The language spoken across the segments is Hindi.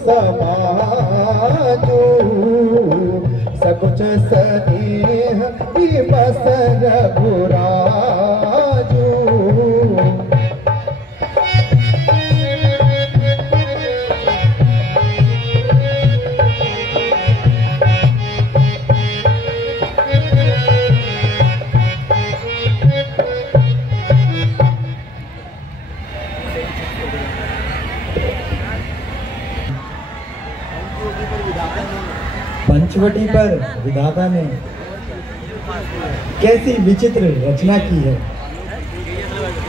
समाजो सकुच स्नेह की बसर बुराजो पंचवटी पर विधाता ने कैसी विचित्र रचना की है।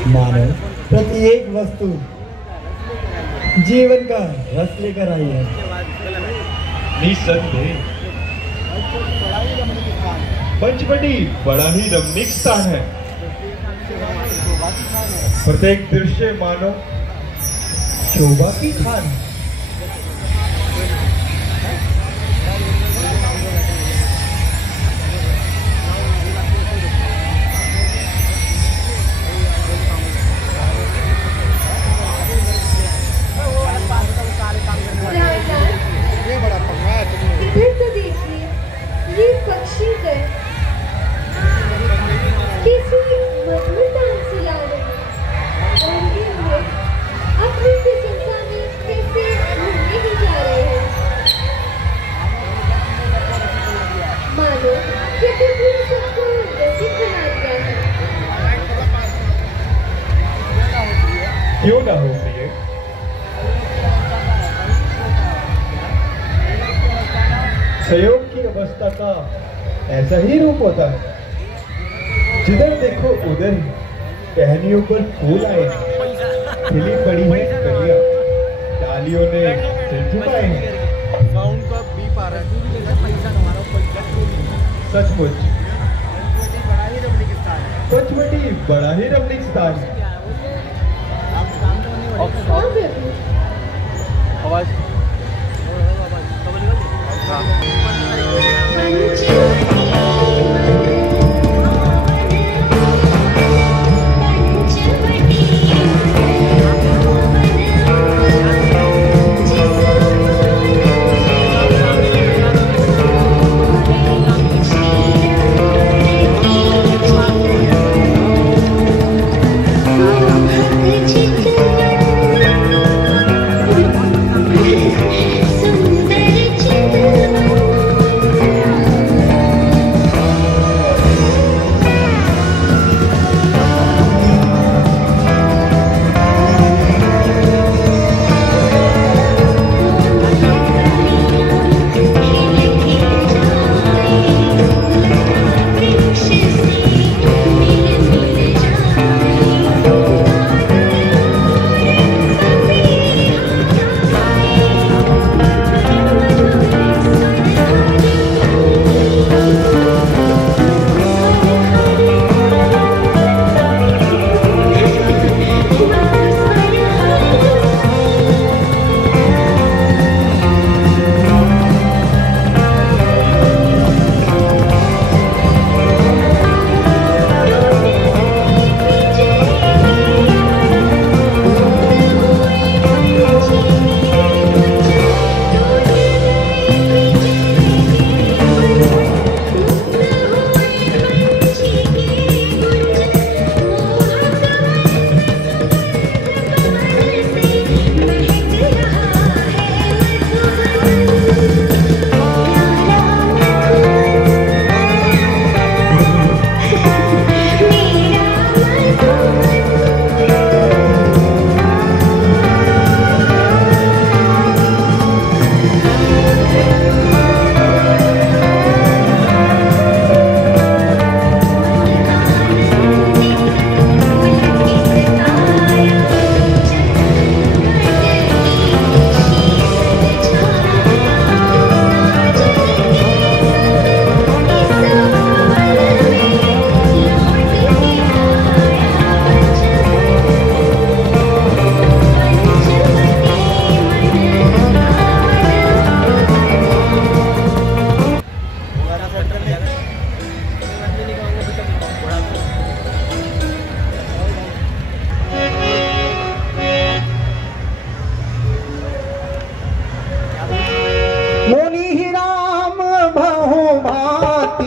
मानो प्रत्येक वस्तु जीवन का रस लेकर आई है। निसंदेह पंचवटी बड़ा ही रमणीक स्थान है। प्रत्येक दृश्य मानो शोभा की खान। क्यों ना हो प्रिय? संयोग की अवस्था का ऐसा ही रूप होता है। जिधर देखो उधर टहनियों पर फूल आए, खिली पड़ी है कलियां, डालियों ने सिर झुकाए हैं। सचमुच पंचवटी बड़ा ही रमणीक स्थान है। सुंदर चित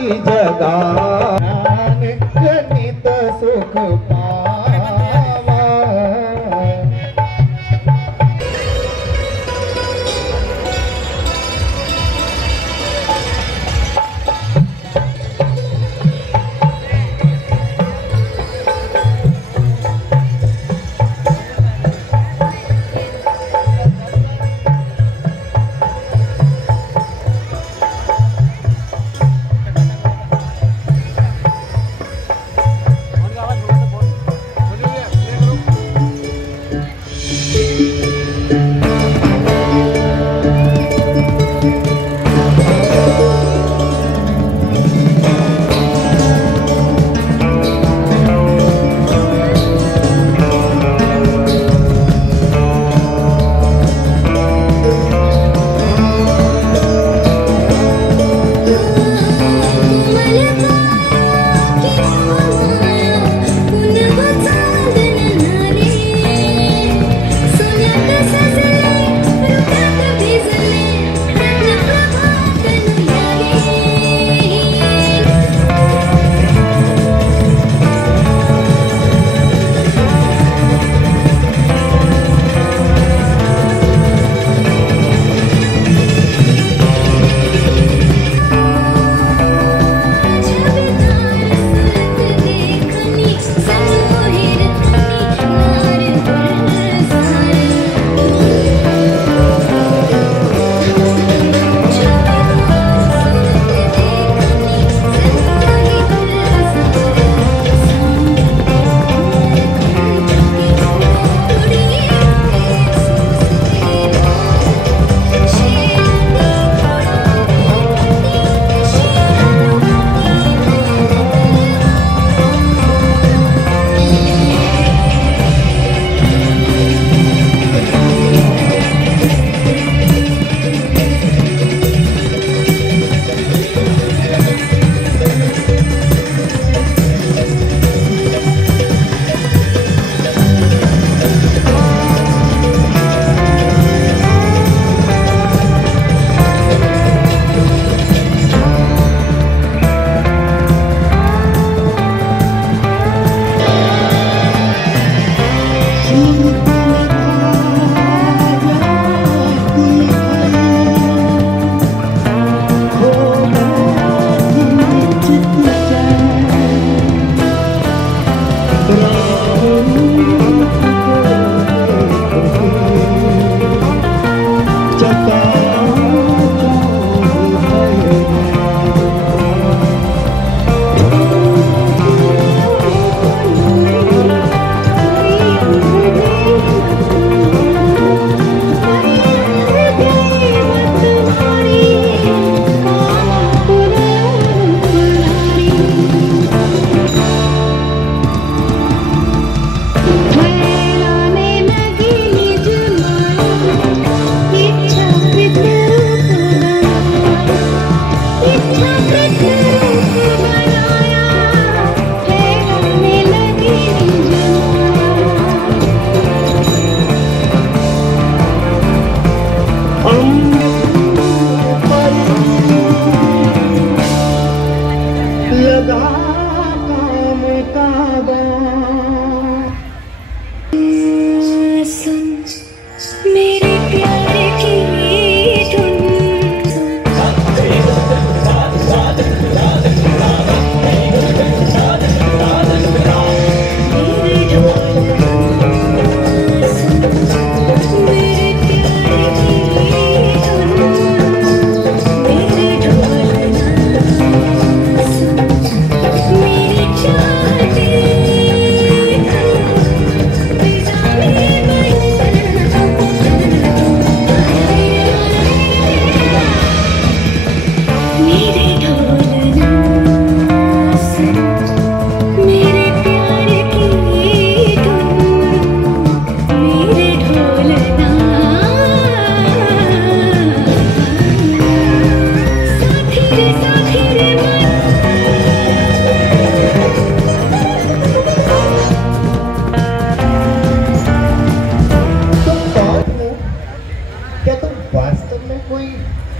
जगा नानक सुख पावा।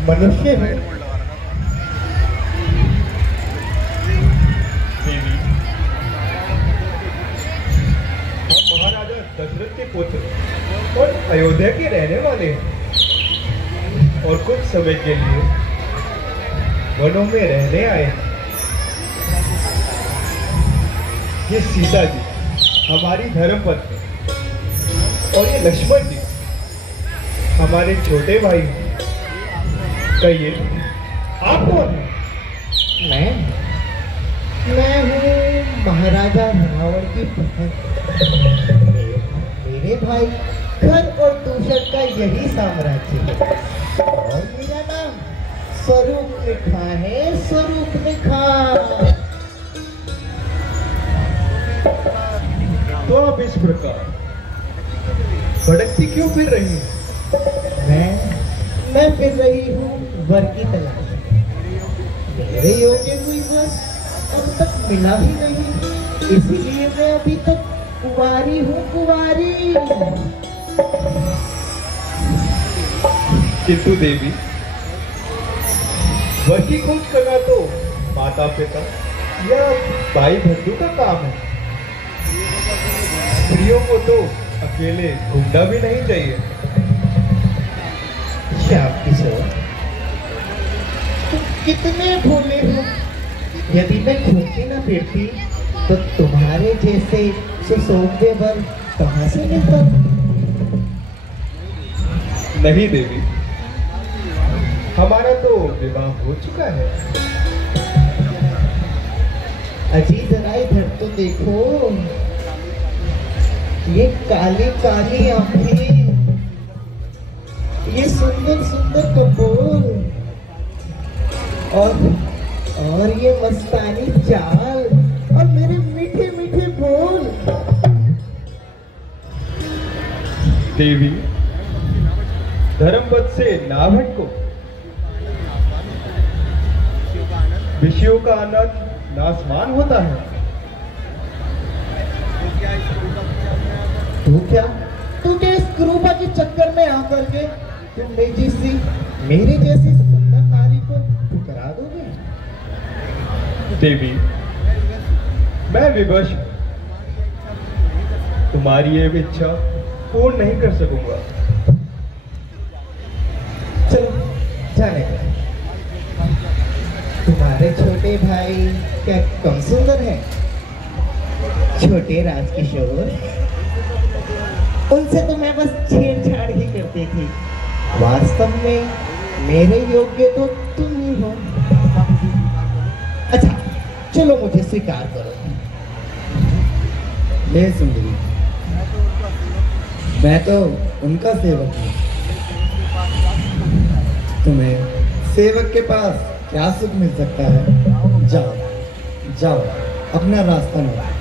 मनुष्य है दशरथ के पुत्र और अयोध्या के रहने वाले हैं और कुछ समय के लिए वनों में रहने आए हैं। ये सीता जी हमारी धर्मपत्नी और ये लक्ष्मण जी हमारे छोटे भाई हैं। कहिए आप कौन हैं? मैं हूँ महाराजा रावण की पत्नी। मेरे भाई खर और दूषण का यही साम्राज्य है और मेरा नाम स्वरूप लिखा है, स्वरूप लिखा। तो आप इस प्रकार भटकती क्यों फिर रही हैं? मैं फिर रही हूँ वर की तलाश में। मेरे योग्य कोई वर अब तक मिला ही नहीं, इसीलिए मैं अभी तक कुंवारी हूँ, कुंवारी। किंतु देवी, वर की खोज करना तो माता पिता या भाई बंधु का काम है। स्त्रियों को तो अकेले घूमना भी नहीं चाहिए। श्याम किशोर, तुम कितने भोले हो। यदि मैं घूमती न फिरती तो तुम्हारे जैसे सुसोभ्य वर कहाँ से मिलता? नहीं देवी, हमारा तो विवाह हो चुका है। अजी जरा इधर तो देखो, ये काली काली आंखें, ये सुंदर सुंदर कपोल और ये मस्तानी चाल और मेरे मीठे मीठे बोल। देवी, धर्मपथ से ना भटको। विषयों का आनंद नासमान होता है। तू क्या इस क्रूपा के चक्कर में आकर के तुम मेरे जैसी सुंदर नारी को ठुकरा दोगे? देवी, मैं विवश हूं। तुम्हारी ये इच्छा पूर्ण नहीं कर सकूंगा। चलो जाने दो। तुम्हारे छोटे भाई क्या कम सुंदर है? छोटे राजकिशोर, उनसे तो मैं बस छेड़छाड़ ही करती थी। वास्तव में मेरे योग्य तो तुम ही हो। अच्छा चलो मुझे स्वीकार करो। ले सुंदरी, मैं तो उनका सेवक हूँ। तुम्हें सेवक के पास क्या सुख मिल सकता है? जाओ जाओ, अपना रास्ता निकालो।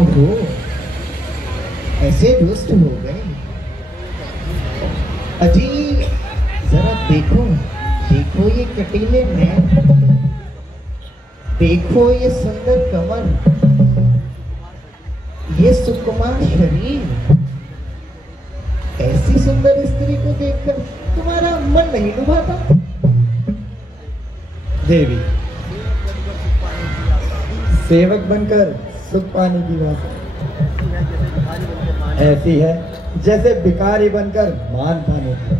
ओहो, ऐसे दुष्ट हो गए। अजी जरा देखो ये कटीले नैन, देखो ये सुंदर कमर, ये सुकुमार शरीर। ऐसी सुंदर स्त्री को देखकर तुम्हारा मन नहीं लुभाता? देवी, सेवक बनकर सुख पाने की बात ऐसी है जैसे भिखारी बनकर मान पाने की,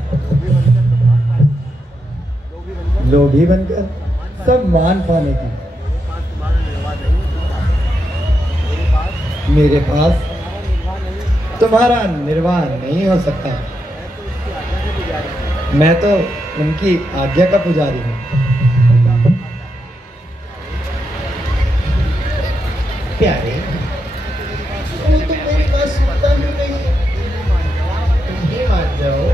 लोभी बनकर सब मान पाने की। मेरे पास तुम्हारा निर्वाह नहीं हो सकता। मैं तो उनकी आज्ञा का पुजारी हूँ। प्यारे, वो तो मेरी बात सुनता ही नहीं। तुम ही मान जाओ।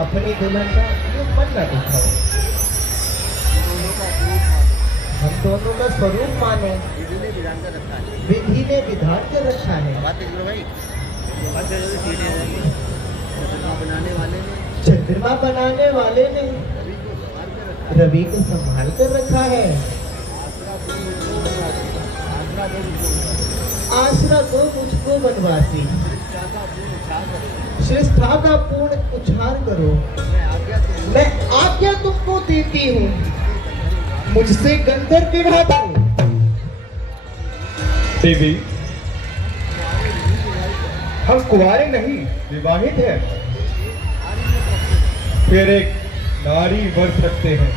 अपनी दुल्हन का ये मन न दिखाओ। हम दोनों का स्वरूप मानो। विधि ने विधान कर रखा है। चंद्रमा बनाने वाले ने रवि को संभाल कर रखा है। आसरा दो मुझको वनवासी, श्रेष्ठा का पूर्ण उच्चार करो। मैं आज्ञा तुमको देती हूँ। मुझसे गंधर्व विवाह करो। देवी, हम कुंवारे नहीं विवाहित हैं, फिर एक नारी वर सकते हैं।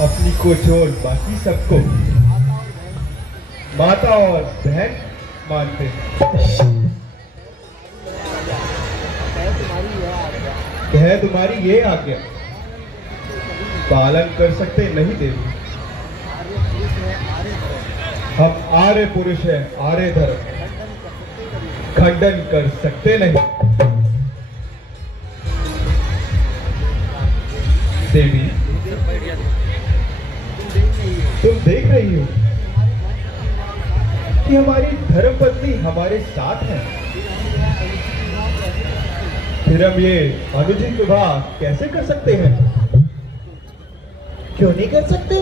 अपनी को छोड़ बाकी सबको माता और बहन मानते हैं। कह तुम्हारी ये आज्ञा, पालन कर सकते नहीं देवी। हम आर्य पुरुष हैं, आर्य धर्म खंडन कर सकते नहीं। देवी, तुम देख रही हो कि हमारी धर्मपत्नी हमारे साथ है, फिर हम ये अनुचित विवाह कैसे कर सकते हैं? क्यों नहीं कर सकते?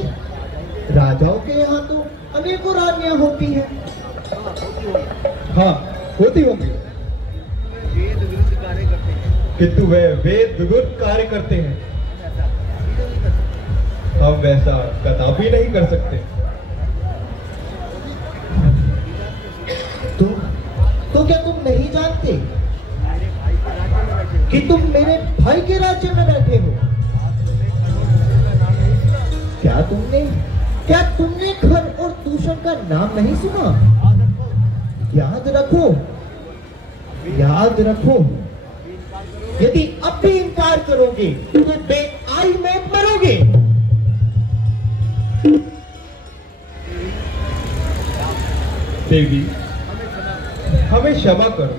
राजाओं के यहाँ तो अनेकों रानियां होती हैं। हाँ, होती होंगी, किंतु वे वेद विरुद्ध कार्य करते हैं। हम वैसा कदापि नहीं कर सकते। तो क्या तुम नहीं जानते कि तुम मेरे भाई के राज्य में बैठे हो? क्या तुमने खर और दूषण का नाम नहीं सुना? याद रखो, यदि अब भी इनकार करोगे तो बेआई मौत मरोगे। देवी, हमें क्षमा करो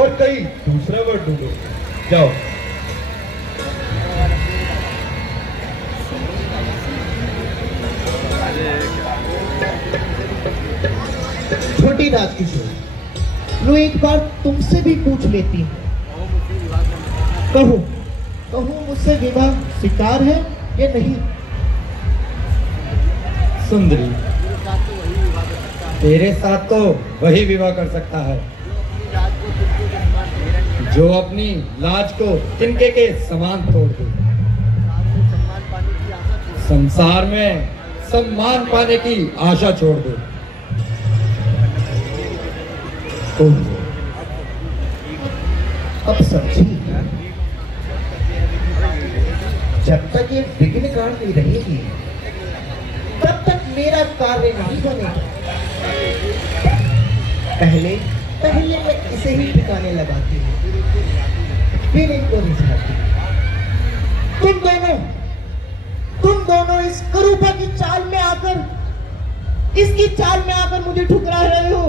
और कहीं दूसरा वर ढूंढो। जाओ। छोटी राजकिशोर, लो एक बार तुमसे भी पूछ लेती हूँ। कहो मुझसे विवाह स्वीकार है या नहीं? सुंदरी, तेरे साथ तो वही विवाह कर सकता है जो अपनी लाज को तिनके के समान तोड़ दे, संसार में सम्मान पाने की आशा छोड़ दे। अब समझी, जब तक ये विघ्न काटती रहेगी तब तक मेरा कार्य नहीं बनेगा। पहले मैं इसे ही ठिकाने लगाती हूँ, फिर इनको रिझाती हूँ। तुम दोनों इस करूपा की चाल में आकर मुझे ठुकरा रहे हो।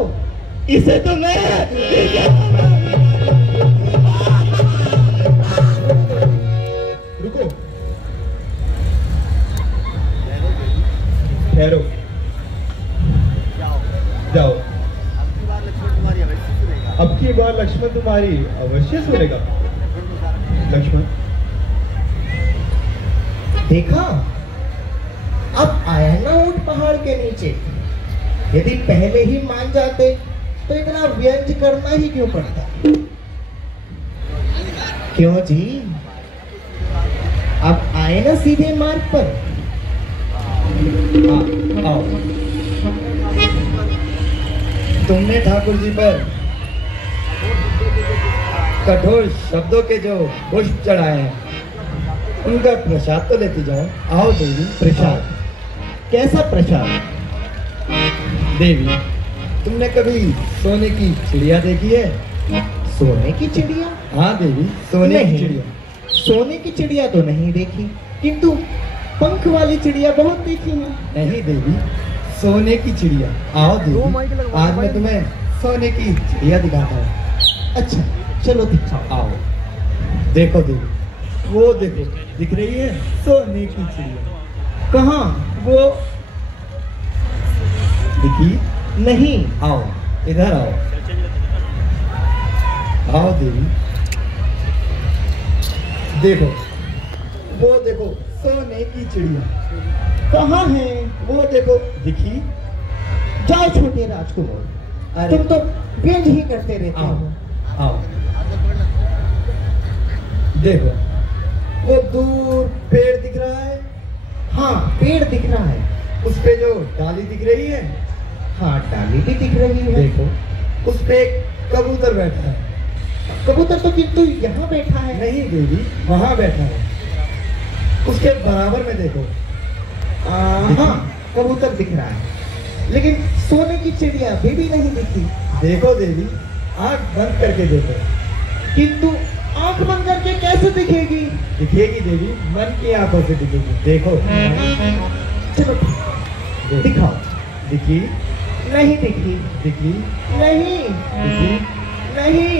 इसे तो मैं रुको, ठहरो, जाओ। अब की बार लक्ष्मण तुम्हारी अवश्य सुनेगा। लक्ष्मण, देखा, अब आया ना ऊंट पहाड़ के नीचे। यदि पहले ही मान जाते तो इतना व्यंज करना ही क्यों पड़ता? क्यों जी? अब आए ना सीधे मार्ग पर। आओ। तुमने ठाकुर जी पर कठोर शब्दों के जो पुष्प चढ़ाए हैं, उनका प्रसाद तो लेती जाओ। आओ देवी। प्रसाद? कैसा प्रसाद? देवी, तुमने कभी सोने की चिड़िया देखी है? सोने की चिड़िया? हाँ देवी, सोने की चिड़िया। सोने की चिड़िया तो नहीं देखी, किंतु पंख वाली चिड़िया बहुत देखी है। नहीं देवी, सोने की चिड़िया। आओ देवी, आज मैं तुम्हें सोने की चिड़िया दिखाता हूँ। अच्छा, चलो दिखाओ। आओ। देखो देवी, वो देखो, दिख रही है सोने की चिड़िया? कहाँ? वो दिखी नहीं। आओ, इधर आओ। आओ देवी, देखो, वो देखो सोने की चिड़िया। कहाँ है? वो देखो, दिखी? जाओ छोटे राजकुमार, तुम तो व्यंज ही करते रहते हो। आओ, देखो, वो दूर पेड़ दिख रहा है? हाँ, पेड़ दिख रहा है। उस पे जो डाली दिख रही है? हाँ, डाली भी दिख रही है। देखो, उस पे एक कबूतर बैठा है। कबूतर तो किंतु यहाँ बैठा है। नहीं देवी, वहाँ बैठा है। उसके बराबर में देखो। हाँ, कबूतर दिख रहा है, लेकिन सोने की चिड़िया अभी भी नहीं दिखी। देखो देवी, आंख बंद करके देखो। किंतु आंख बंद करके कैसे दिखेगी? दिखेगी देवी, मन की आंखों से दिखेगी। देखो। चलो दिखाओ। दिखी? नहीं दिखी। दिखी? नहीं। दिखी? नहीं।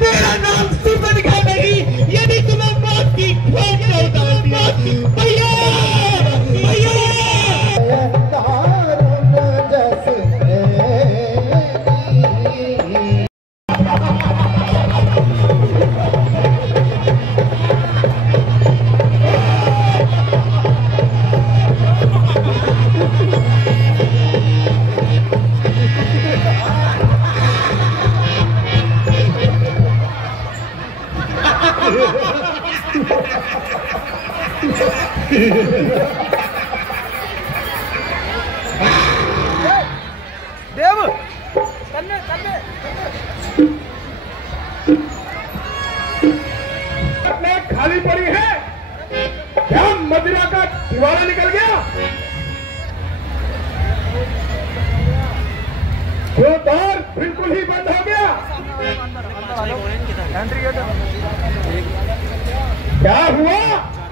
मेरा नाम सुपर दिखा नहीं, यदि तुम्हें मौत की खोज न उतारती भैया भैया। देव कन्ने कन्ने प्लेट खाली पड़ी है क्या? मदिरा का दीवारा निकल गया? जो द्वार बिल्कुल ही बंद हो गया? क्या हुआ?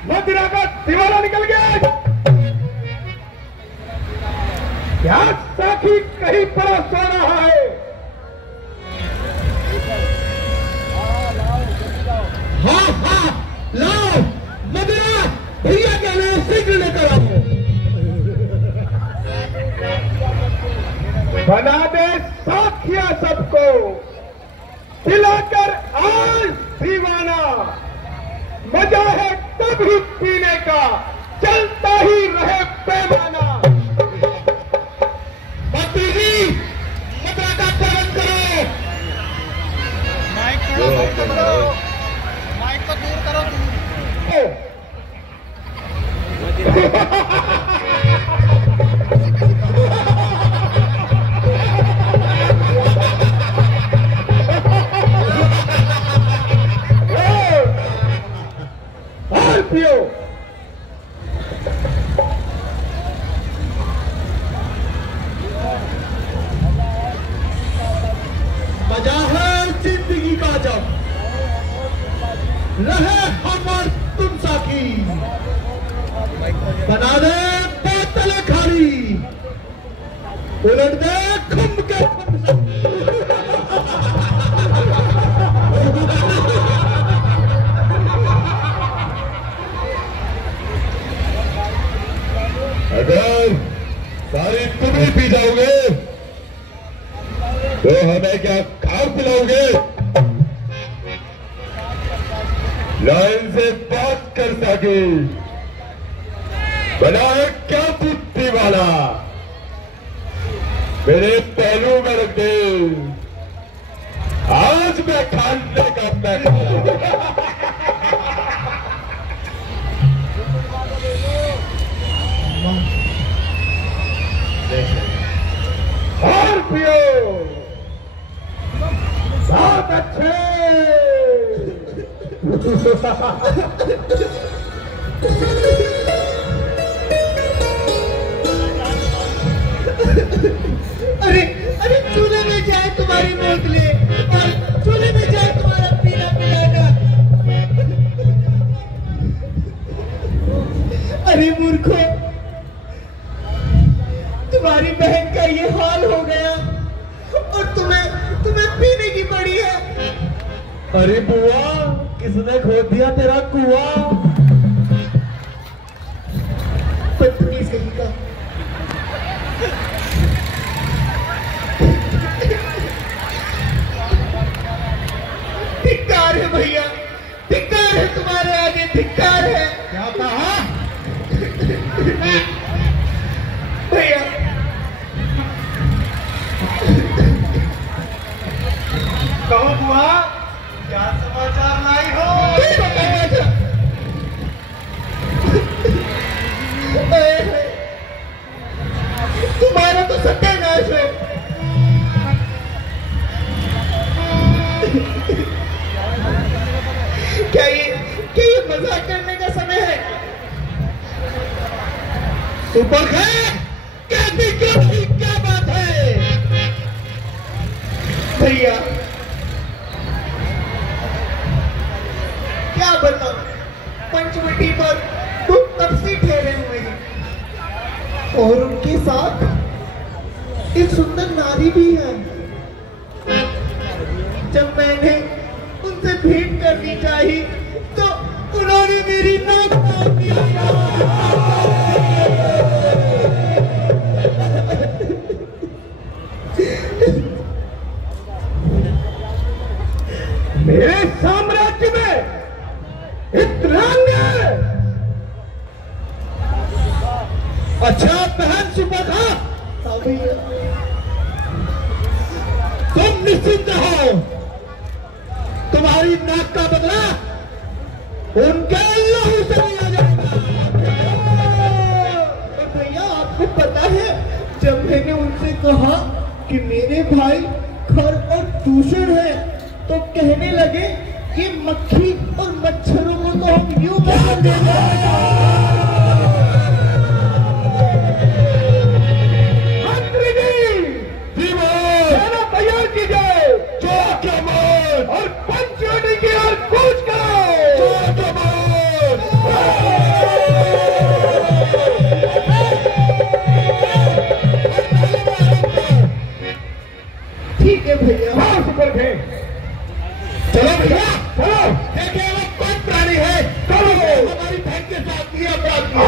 मदिरा का दीवारा निकल गया? क्या साथी कहीं पड़ा सो रहा है? हाँ हाँ लाओ मदिरा, भैया के लिए शीघ्र लेकर आओ। बना दे साथिया सबको, पिलाकर आज दीवाना। मजा है तब ही पीने का, चलता ही रहे पैमाना। भतीजी मदिरा का सेवन करो। माइक को दूर करो और पियो। मजा है जिंदगी का जब रहे हम और तुम साथी। बना दे बोतल खाली, उलट दे खुम के अगर सारी तुम ही पी जाओगे तो हमें क्या खाओ पिलाओगे? लाइन से बात कर सके, बना है क्या बुद्धि वाला? मेरे पहलू में रख दे, आज मैं खाने का मैं और पियो, बहुत अच्छे। अरे अरे चूल्हे में जाए तुम्हारी बोतलें, और चूल्हे में जाए तुम्हारा पीना पिलाना। अरे मूर्खो, तुम्हारी बहन का ये हाल हो गया और तुम्हें पीने की पड़ी है। अरे बुआ, किसने खोद दिया तेरा कुआं? बदतमीज कहीं का। धिक्कार है भैया, धिक्कार है तुम्हारे आगे, धिक्कार है। क्या कहा? सुपर है कहती क्यों नहीं, क्या बात है भैया? क्या बताओ, पंचवटी पर तुम तब से ठहरे हुए हैं और उनके साथ एक सुंदर नारी भी है। जब मैंने उनसे भेंट करनी चाहिए तो उन्होंने मेरी नाक काट दिया। मेरे साम्राज्य में इतना अन्याय! अच्छा बहन सुपरखा, तुम निश्चिंत रहो, तुम्हारी नाक का बदला उनके लहू से लिया जाएगा। और भैया आपको पता है, जब मैंने उनसे कहा कि मेरे भाई खर और दूषण है तो कहने लगे कि मक्खी और मच्छरों को तो हम यूं मार देंगे। और पंचवटी की ओर कूच करो। ठीक है भैया। हाँ सुपर थे, चलो भैया चलो, देखिए वो कौन प्राणी है, चलो हमारी बहन के साथ ये अपराध किया।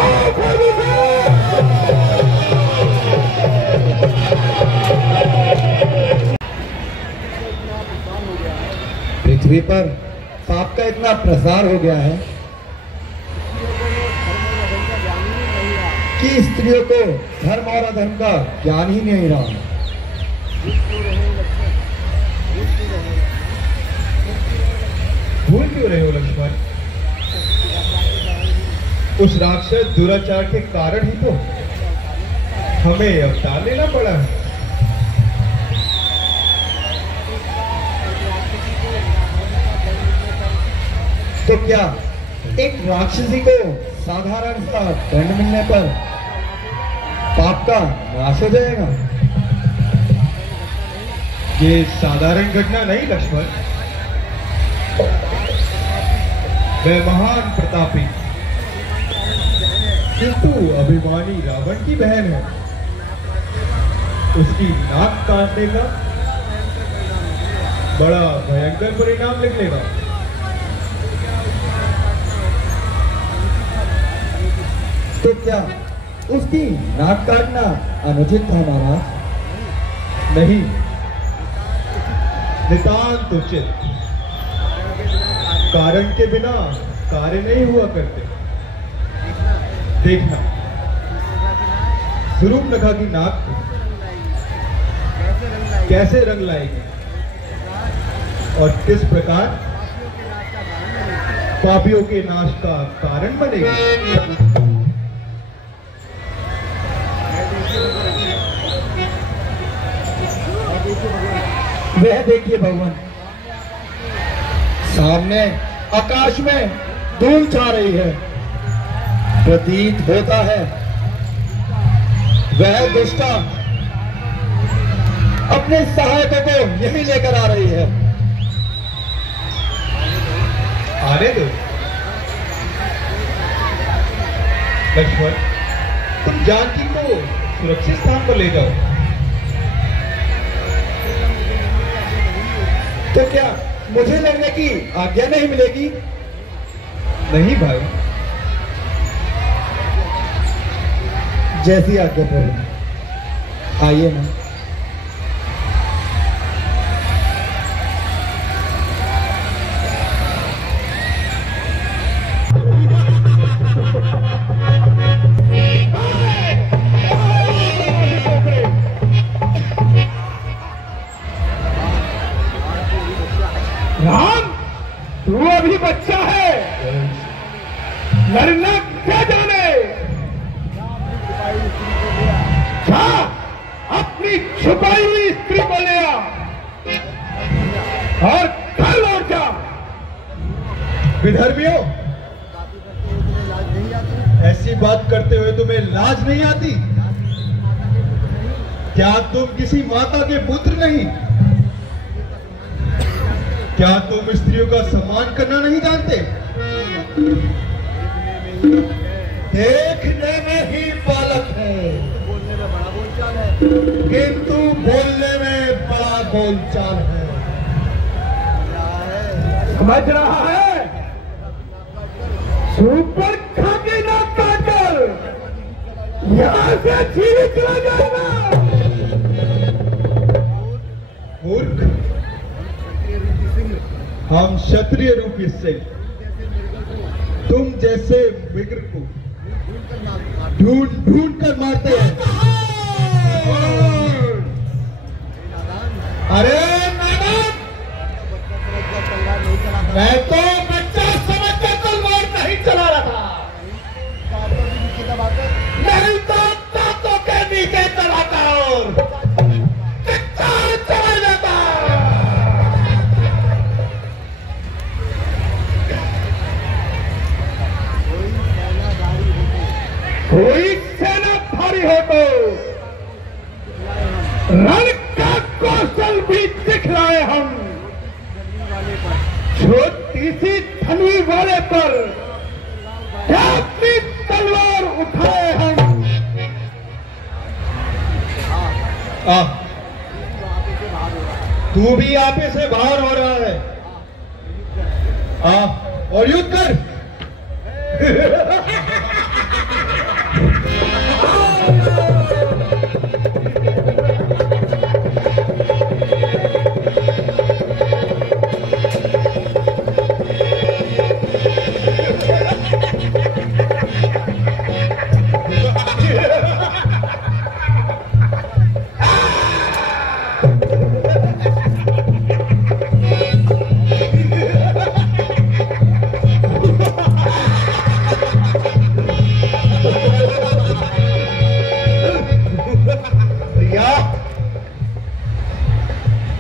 पृथ्वी पर पाप का इतना प्रसार हो गया है कि स्त्रियों को धर्म और अधर्म का ज्ञान ही नहीं रहा। भूल क्यों रहे हो लक्ष्मण? उस राक्षस दुराचार के कारण ही तो हमें अवतार लेना पड़ा है। तो क्या एक राक्षसी को साधारण सा दंड मिलने पर पाप का नाश हो जाएगा? ये साधारण घटना नहीं लक्ष्मण, वह महान प्रतापी किंतु अभिमानी रावण की बहन है। उसकी नाक काटने का बड़ा भयंकर परिणाम निकलेगा। तो क्या उसकी नाक काटना अनुचित था महाराज? नहीं, नितांत उचित। कारण के बिना कार्य नहीं हुआ करते। देखना, सूर्पनखा की नाक कैसे रंग लाएगी और किस प्रकार पापियों के नाश का कारण बनेगी। वह देखिए भगवान, सामने आकाश में धूल छा रही है। प्रतीत होता है वह दुष्टा अपने सहायकों को यही लेकर आ रही है। आने दो लक्ष्मण, तुम जानकी को सुरक्षित स्थान पर ले जाओ। तो क्या मुझे लगने की आज्ञा नहीं मिलेगी? नहीं भाई, जैसी आज्ञा प्रभु। आइए ना। राम, तू अभी बच्चा है, लड़ना क्या जाने। जा अपनी छुपाई हुई स्त्री को ले आ और घर लौट जा। विधर्मियों, ऐसी बात करते हुए तुम्हें लाज नहीं आती? क्या तुम किसी माता के पुत्र नहीं? क्या तुम स्त्रियों का सम्मान करना नहीं जानते? देखने में ही बालक है, किंतु बोलने में बड़ा बोलचाल है। समझ रहा है? सुपर खाके ना काटकर यहाँ से छीन चला जाएगा। मूर्ख, हम क्षत्रिय रूपी सिंह तुम जैसे विग्र को ढूंढ ढूंढ कर मारते हैं। अरे मैडम, मैं तो बच्चा समझ कर तलवार नहीं चला रहा था, नहीं तो दांतों के नीचे चलाता और चला जाता। कोई सेना भारी हो तो रण का कौशल भी दिखलाए हम। छोटी सी धनुष वाले पर अपनी तलवार उठाए हम। तू भी आपे से बाहर हो रहा है। और युद्ध कर।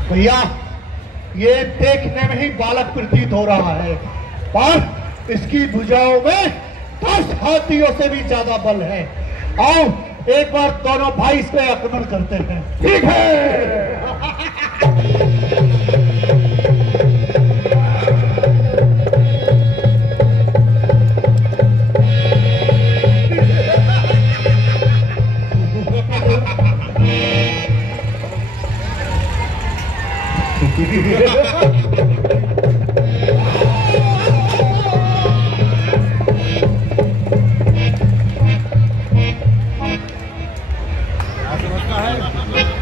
भैया, ये देखने में ही बालक प्रतीत हो रहा है, पर इसकी भुजाओं में 10 हाथियों से भी ज्यादा बल है। आओ एक बार दोनों भाई इस पे आक्रमण करते हैं। ठीक है।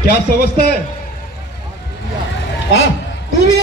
क्या समझता है? तू भी आ।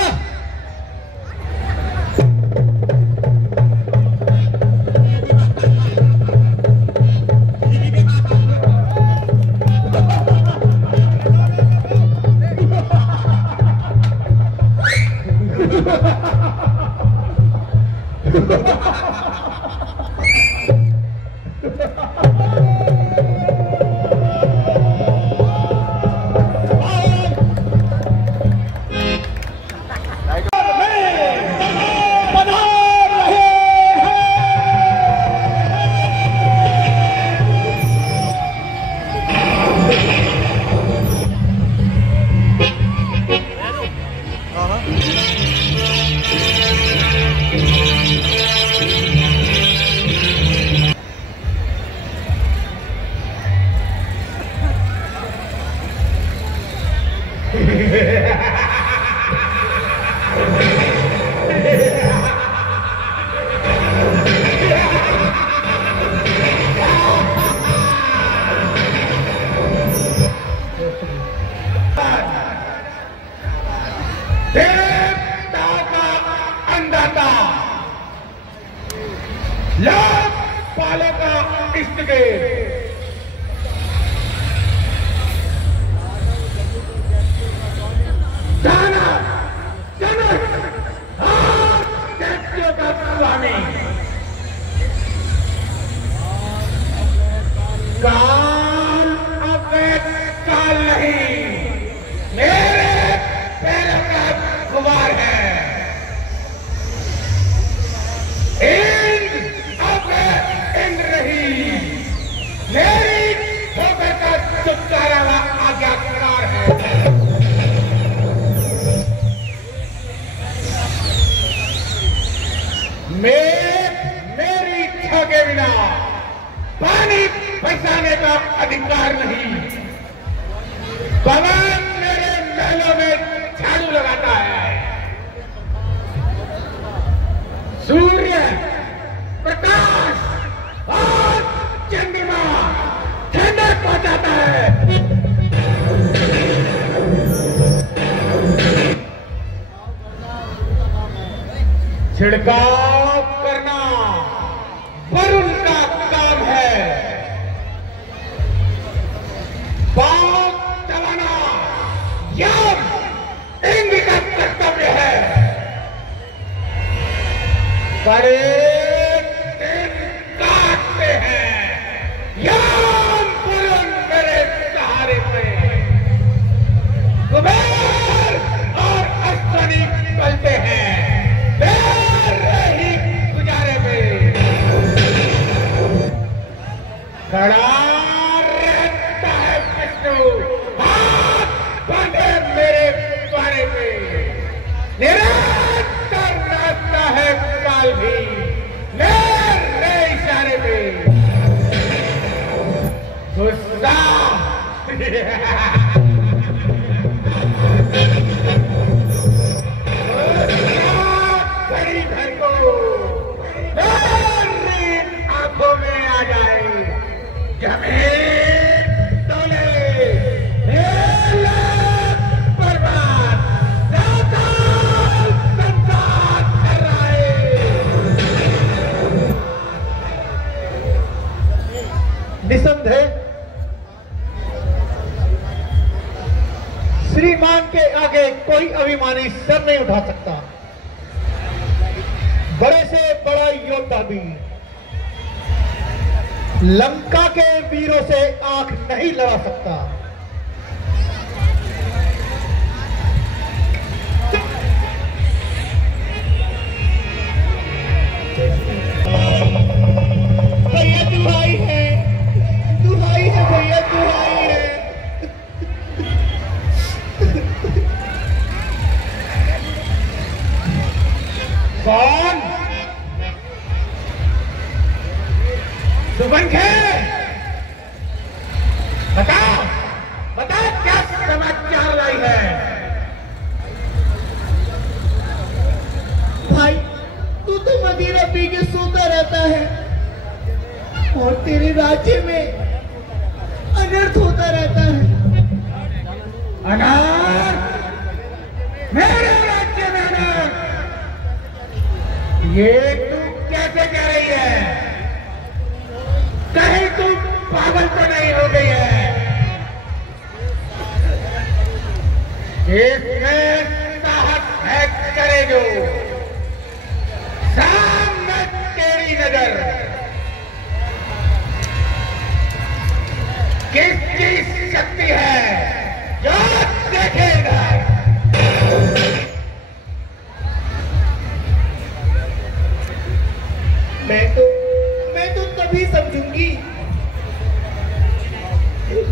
छिड़काव करना वरुण का काम है, बाग चलाना यम इंद्र का कर्तव्य है। बड़े दिन काटते हैं यम वरुण मेरे सहारे पे, कुबेर और अश्वनी चलते हैं मेरे ही गुजारे में। खड़ा रहता है विष्णु हाथ बांधे मेरे द्वारे पे, निरंतर नाचता है काल भी मेरे इशारे पे। गुस्सा आंखों में आ जाए, जमीन तोले बर्बाद संसार कर रहा है। निसंदेह श्रीमान के आगे कोई अभिमानी सर नहीं उठा सकता। बड़े से बड़ा योद्धा भी लंका के वीरों से आंख नहीं लड़ा सकता। भैया दुहाई है भैया दुहाई है। कौन? सुबंखे, बता बता क्या समाचार लाई है? भाई तू तो मदिरा पी के सोता रहता है और तेरे राज्य में अनर्थ होता रहता है। अनर्थ? मेरे राज्य में अनर्थ? ये तू कैसे कह रही है? कहीं तू पागल तो नहीं हो गई है? इसमें साहस है करे जो सामने तेरी नजर किसकी शक्ति है जो देखेगा। मैं तो तभी समझूंगी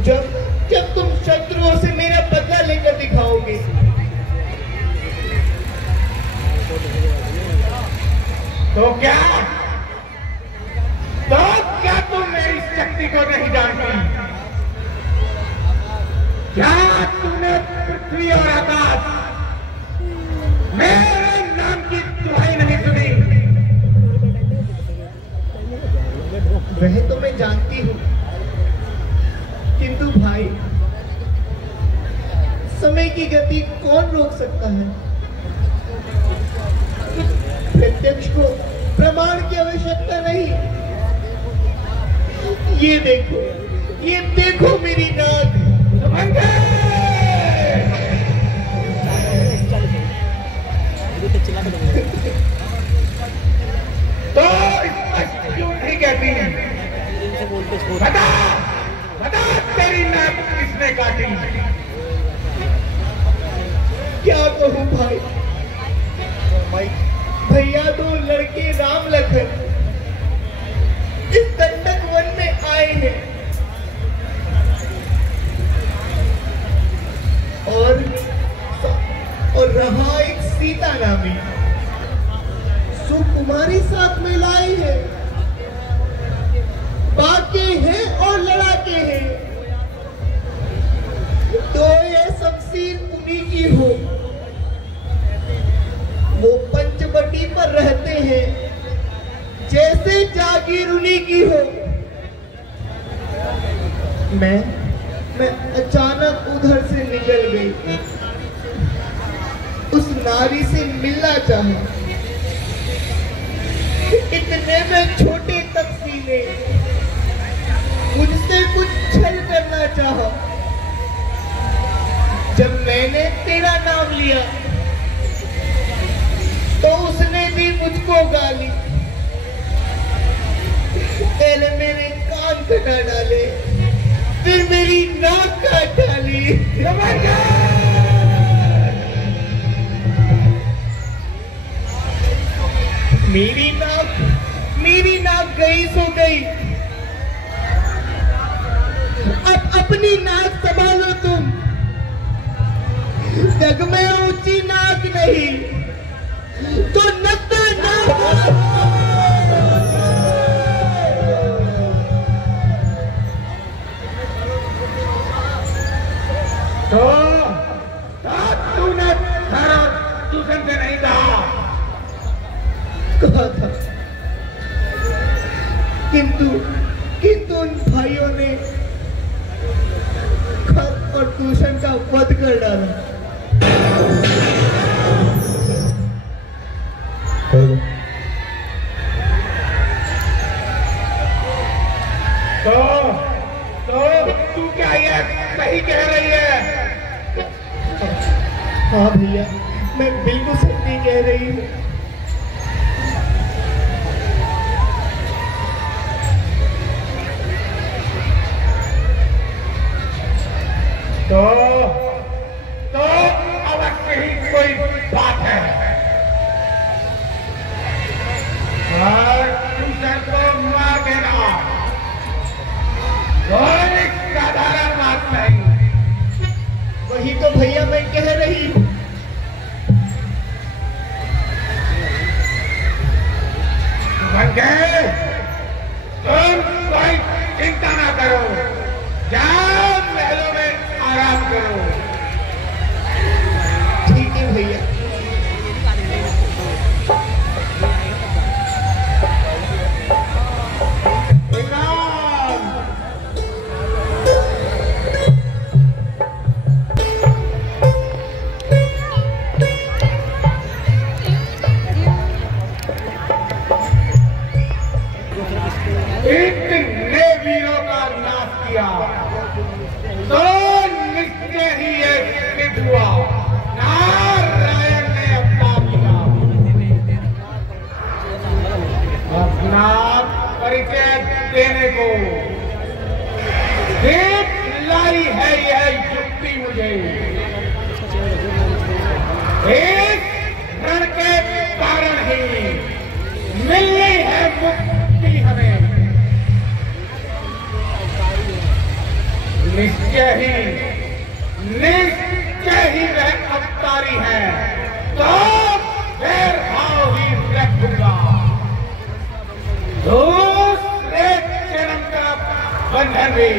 जब तुम शत्रुओं से मेरा बदला लेकर दिखाओगे। तो क्या तुम मेरी शक्ति को नहीं जानती? क्या तुमने पृथ्वी और आकाश मेरे नाम की दुहाई नहीं सुनी? वह तो मैं जानती हूँ, किंतु भाई समय की गति कौन रोक सकता है? प्रत्यक्ष को प्रमाण की आवश्यकता नहीं। ये देखो मेरी नाक। तो क्यों नहीं कहती? बता तेरी नाक किसने काटी? क्या कहूँ भाई, भैया दो लड़के राम लखन इस दंडक वन में आए हैं और रहा एक सीता नामी सुकुमारी साथ में लाई है। बाके हैं और लड़ाके हैं, तो ये शमशीर उन्हीं की हो। वो पंचवटी पर रहते हैं, जैसे जागीर उन्हीं की हो। मैं अचानक उधर से निकल गई, उस नारी से मिलना चाहा, मैं छोटे तफसीले मुझसे कुछ छल करना चाहा। जब मैंने तेरा नाम लिया तो उसने दी मुझको गाली। पहले मेरे कान कटा डाले, फिर मेरी नाक काट डाली। मेरी नाक गई सो गई। अब अपनी नाक संभालो तुम। जग में ऊंची नाक नहीं तो नत्था नाक। तो तूने ट्यूशन से नहीं कहा था, किंतु उन भाइयों ने घर और ट्यूशन का वध कर डाला। तो तू क्या ये सही कह रही है? हाँ भैया, मैं बिल्कुल सच्ची कह रही हूँ। तो अवश्य ही कोई बात है। और ट्यूशन को मार देना कोई साधारण बात नहीं। वही तो भैया मैं कह रही हूँ। तुम कोई चिंता ना करो, जाओ महलों में आराम करो। ठीक है भैया। इतने वीरों का नाश किया तो निश्चय ही एक सिद्ध हुआ। नारायण ने अवतार लिया, अपना परिचय देने को देख लाई है यह युक्ति मुझे। एक रण के कारण ही मिलनी है मुक्ति हमें। निश्चय ही वह अवतारी है तो फिर भाव ही रखूंगा। दूसरे जन्म का बंधन भी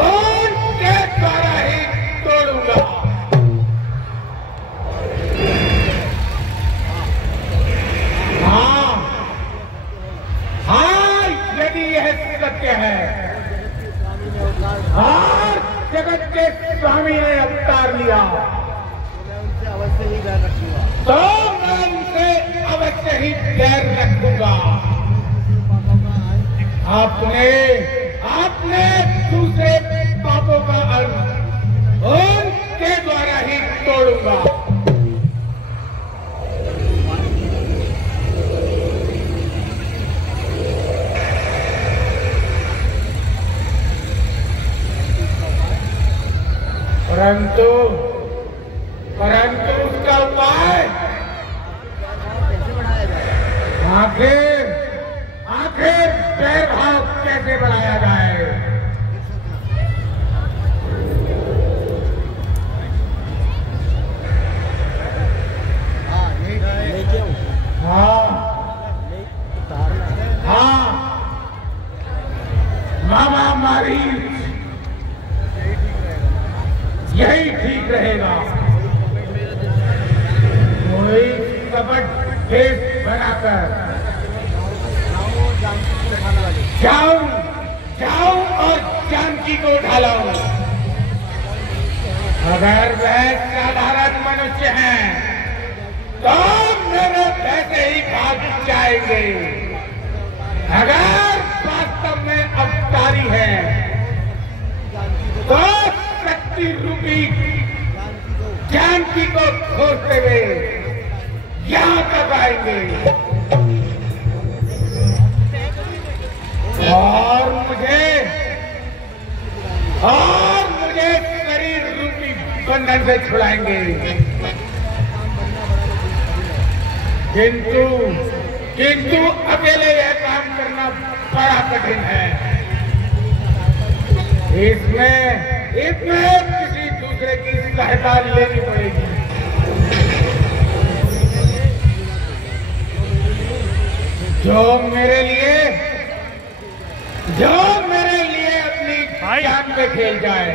उनके द्वारा ही तोड़ूंगा। हाँ, यदि यह सत्य है और जगत के स्वामी ने अवतार लिया तो मैं उनसे अवश्य ही डर रखूंगा। आपने दूसरे पापों का अंत उनके द्वारा ही तोड़ूंगा। परंतु उसका उपाय आखिर वैरभाव कैसे बढ़ाया जाए? हाँ, मामा मारी यही ठीक रहेगा। कोई कपट भेष बनाकर जाऊं और जानकी को उठा लाऊं। अगर वह साधारण मनुष्य हैं तो मेरे पैसे ही भाग जाएंगे। अगर वास्तव में अवतारी है तो शक्ति रूपी जानकी को खोजते हुए यहाँ तक आएंगे और मुझे शरीर रूपी बंधन से छुड़ाएंगे। किंतु अकेले यह काम करना बड़ा कठिन है। इसमें किसी दूसरे की सहायता लेनी पड़ेगी। जो मेरे लिए अपनी जान पे खेल जाए।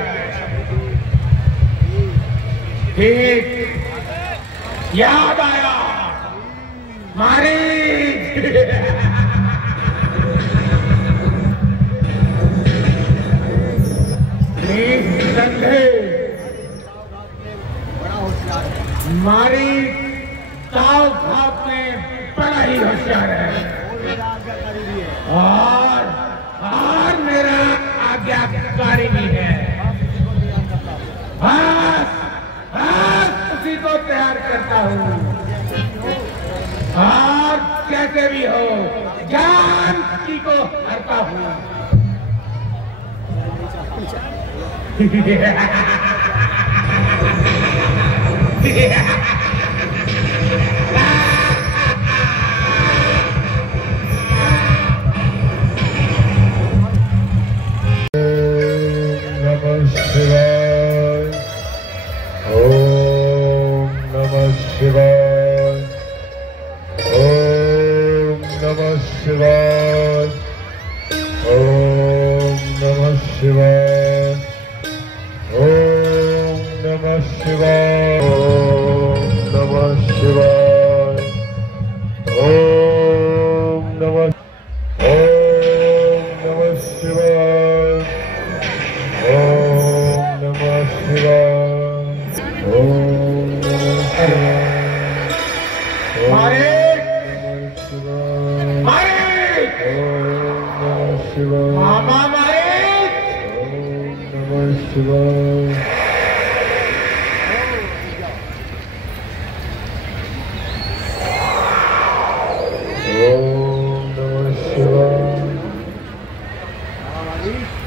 ठीक याद आया मारी मारी ताव भाव में बड़ा ही होशियार है और मेरा आज्ञाकारी भी है। उसी को तैयार करता हूँ और कैसे भी हो जानकी को हरता हूँ।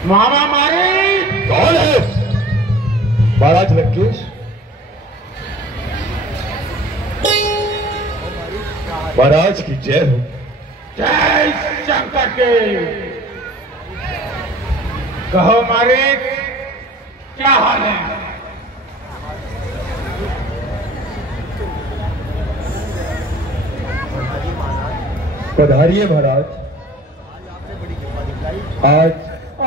मामा मारे कौन है? महाराज लंकेश। महाराज की जय हो। जय शंकर के। कहो मारे क्या हाल है? पधारिए महाराज। आज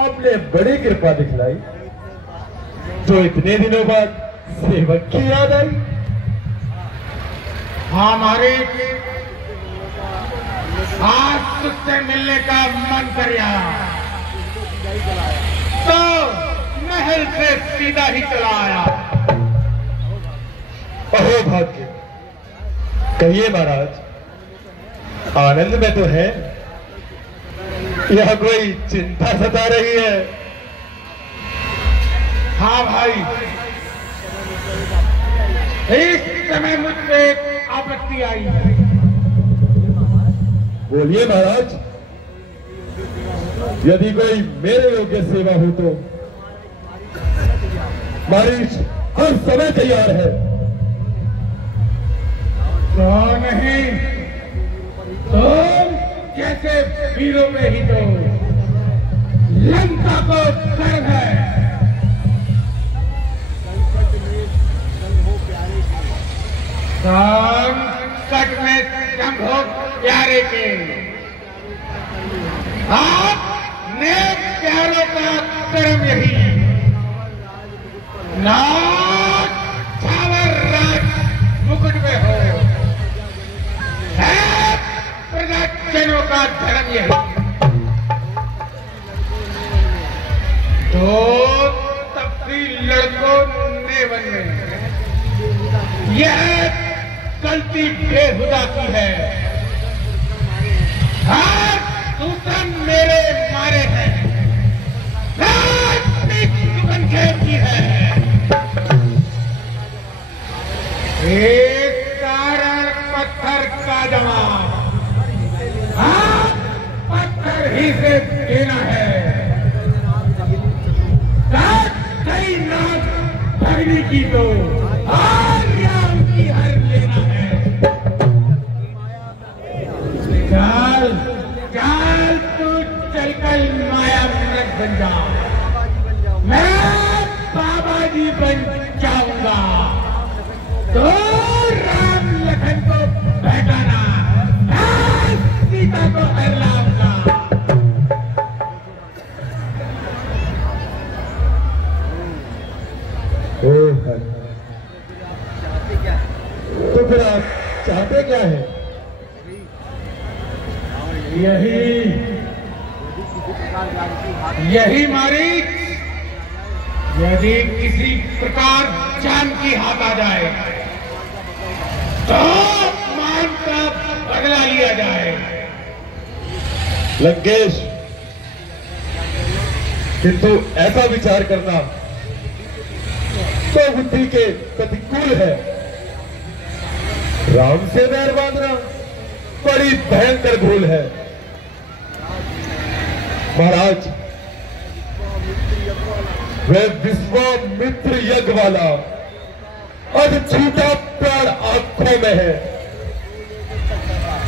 आपने बड़ी कृपा दिखलाई, जो इतने दिनों बाद सेवक की याद आई। हाँ मारे आज तुझसे मिलने का मन किया तो महल से सीधा ही चला आया। अहो भाग्य। कहिए महाराज, आनंद में तो है या कोई चिंता सता रही है? हाँ भाई, इस समय मुझसे आपत्ति आई। बोलिए महाराज। यदि कोई मेरे योग्य सेवा हो तो मारीच हर समय तैयार है। तो नहीं तो जैसे वीरों में ही तो लंका को गर्व है। संकट में संग हो प्यारे के। आपने प्यारों का कर्म यही नाच छावर राज मुकुट में हो, प्रजाजनों का धर्म यही। तो तपसी लड़कों ने वन में यह गलती बेहुदा की है। दूसरा मेरे मारे हैं, की है। एक कारण पत्थर का जवाब, हाँ, पत्थर ही से देना है। कई नाथ भगनी की तो और राम की हर लेना है। चल चल तू चलकर माया मृत बन जा, मैं बाबा जी बन जाऊंगा। तो राम लखन को बैठाना, मैं सीता को हर लाऊंगा। तो फिर आप चाहते क्या है? यही मारी, यदि किसी प्रकार जान की हाथ आ जाए तो मान का बदला लिया जाए। लंकेश, किंतु ऐसा विचार करना तो बुद्धि के प्रतिकूल है। राम से बैर बांधना बड़ी भयंकर भूल है। महाराज, वह विश्वामित्र यज्ञ वाला अब छूटा प्राण आंखों में है,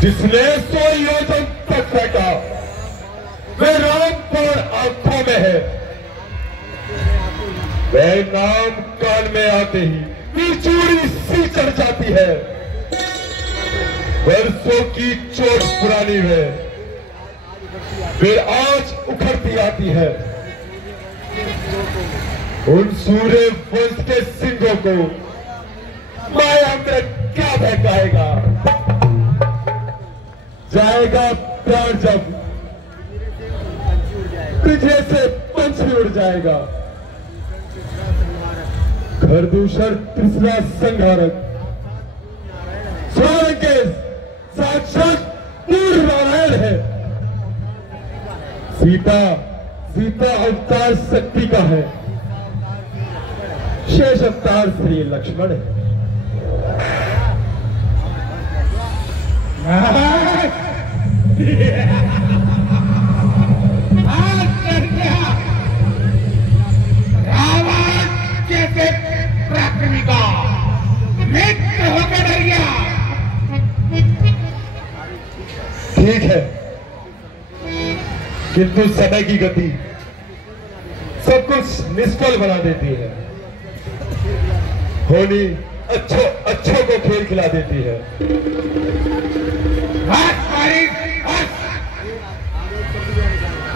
जिसने 100 योजन तक फेंका, वह राम प्राण आंखों में है। वह नाम कान में आते ही चूड़ी सी चढ़ जाती है। वर्षों की चोट पुरानी है, फिर आज उखड़ती आती है। उन सूर्य वंश के सिंहों को माया में क्या बहकाएगा? जाएगा प्राण जब पीछे से पंच भी उड़ जाएगा। खरदूषण त्रिशला संहारक स्वयं के साक्षात पूर्ण नारायण है। सीता अवतार शक्ति का है, शेष अवतार श्री लक्ष्मण है। रावण जैसे पराक्रमी का मित्र होकर डर गया। ठीक है, किंतु समय की गति सब कुछ निष्फल बना देती है। होली अच्छों को खेल खिला देती है।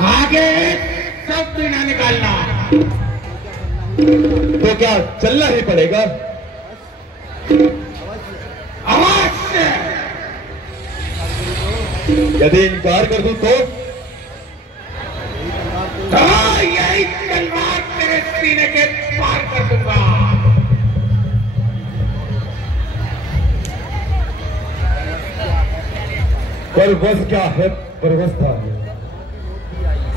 आगे सब बिना निकालना। तो क्या चलना ही पड़ेगा? अवश्य। यदि इनकार कर दूं तो यही तलवार तेरे सीने के पार कर दूंगा। पर बस क्या है, परवस्था है।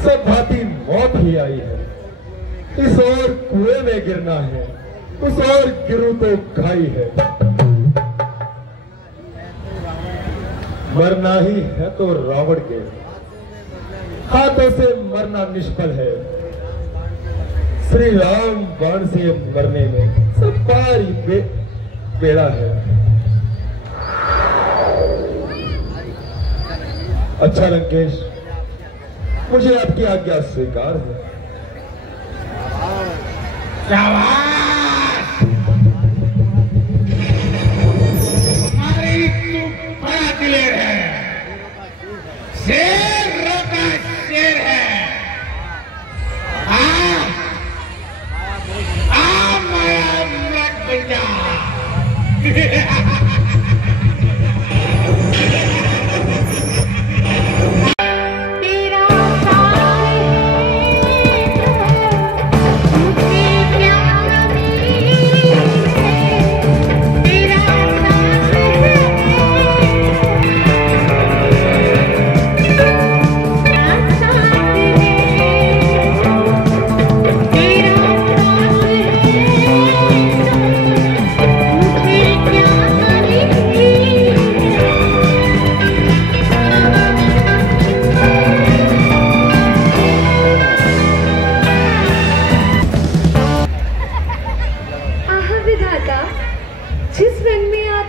सब भांति मौत ही आई है। इस ओर कुएं में गिरना है, उस ओर गिरूं तो खाई है। मरना ही है तो रावण के हाथों से मरना निष्फल है। श्री राम बाण से मरने में सब पार ही बेड़ा है। अच्छा लंकेश, मुझे आपकी आज्ञा स्वीकार है। हमारी तू बड़ा दिलेर है, शेर का शेर है। माया मृत बन जा। Outside.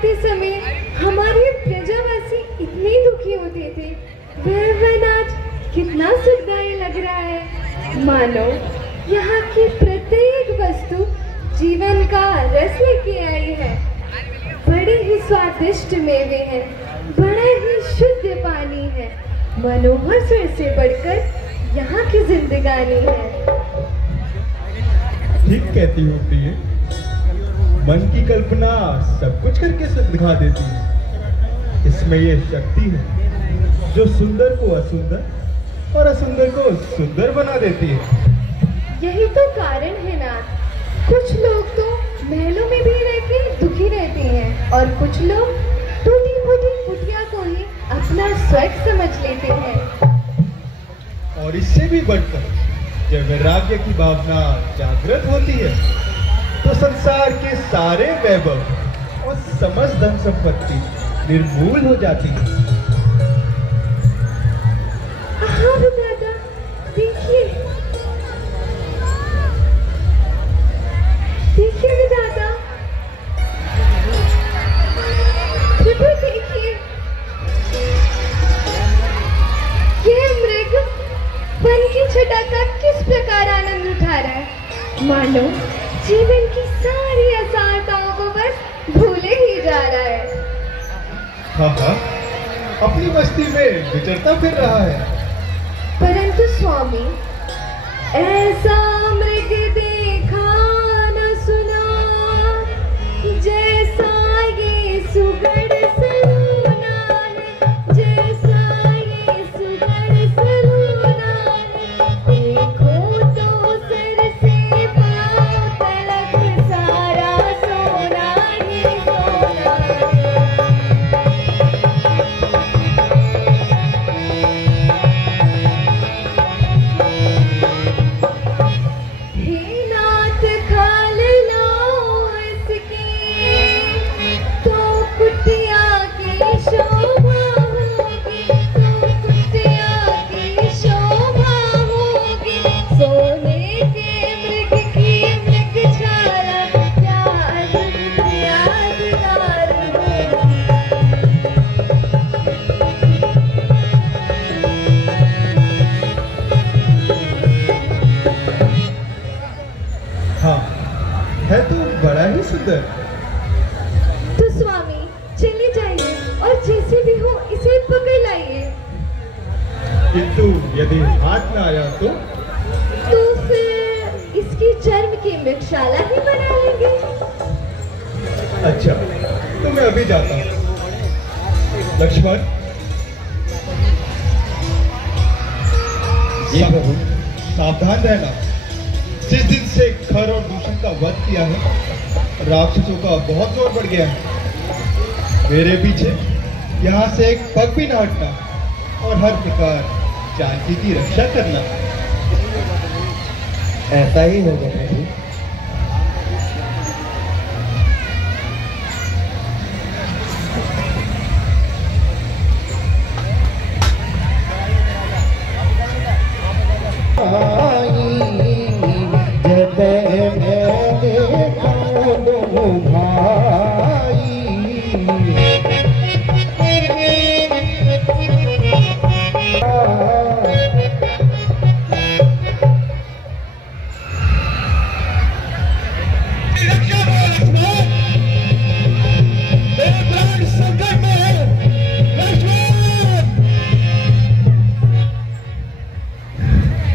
आते समय हमारे प्रजावासी इतने दुखी होते थे, वह आज कितना सुखदायी लग रहा है। मानो यहाँ की प्रत्येक वस्तु जीवन का रस लेके आई है। बड़े ही स्वादिष्ट मेवे हैं, बड़ा ही शुद्ध पानी है, मनोहर स्वर से बढ़कर यहाँ की जिंदगानी है। ठीक कहती हो प्रिय, मन की कल्पना सब कुछ करके दिखा देती है। इसमें ये शक्ति है जो सुंदर को असुंदर और असुंदर को सुंदर बना देती है। यही तो कारण है नाथ। कुछ लोग तो महलों में भी रह के दुखी रहते हैं और कुछ लोग टूटी फूटी कुटिया को ही अपना स्वर्ग समझ लेते हैं। और इससे भी बढ़कर जब वैराग्य की भावना जागृत होती है तो संसार के सारे वैभव और समस्त धन संपत्ति निर्मूल हो जाती है। हाँ दादा, देखिए देखिए दादा, प्रभु देखिए, यह मृग वन की छटा का किस प्रकार आनंद उठा रहा है। मानो जीवन की सारी असारताओं को बस भूले ही जा रहा है। हाँ, अपनी मस्ती में विचरता फिर रहा है। परंतु स्वामी, ऐसा मृग देखा न सुना, जैसा ये सुगढ़ सलूना है, जैसा ये सुगढ़ सलूना है। देखो तो सर से पाँव तलक सारा सोना ही सोना है। हे नाथ खाल लो इसकी, तो कुटिया की शोभा होगी, तो कुटिया की शोभा होगी। सोने के मृग की मृगशाला क्या अद्भुत यादगार होगी। हाँ, है तो बड़ा ही सुंदर। तो स्वामी चले जाइए और जैसे भी हो इसे पकड़ लाइए। किंतु यदि हाथ न आया तो फिर इसकी चर्म की मृगशाला ही बना लेंगे। अच्छा, तो मैं अभी जाता हूँ। लक्ष्मण, जी प्रभु। सावधान रहना। जिस दिन से खर और दूषण का वध किया है, राक्षसों का बहुत जोर बढ़ गया है। मेरे पीछे यहाँ से एक पग भी न हटना और हर प्रकार जानकी की रक्षा करना। ऐसा ही होगा प्रभु।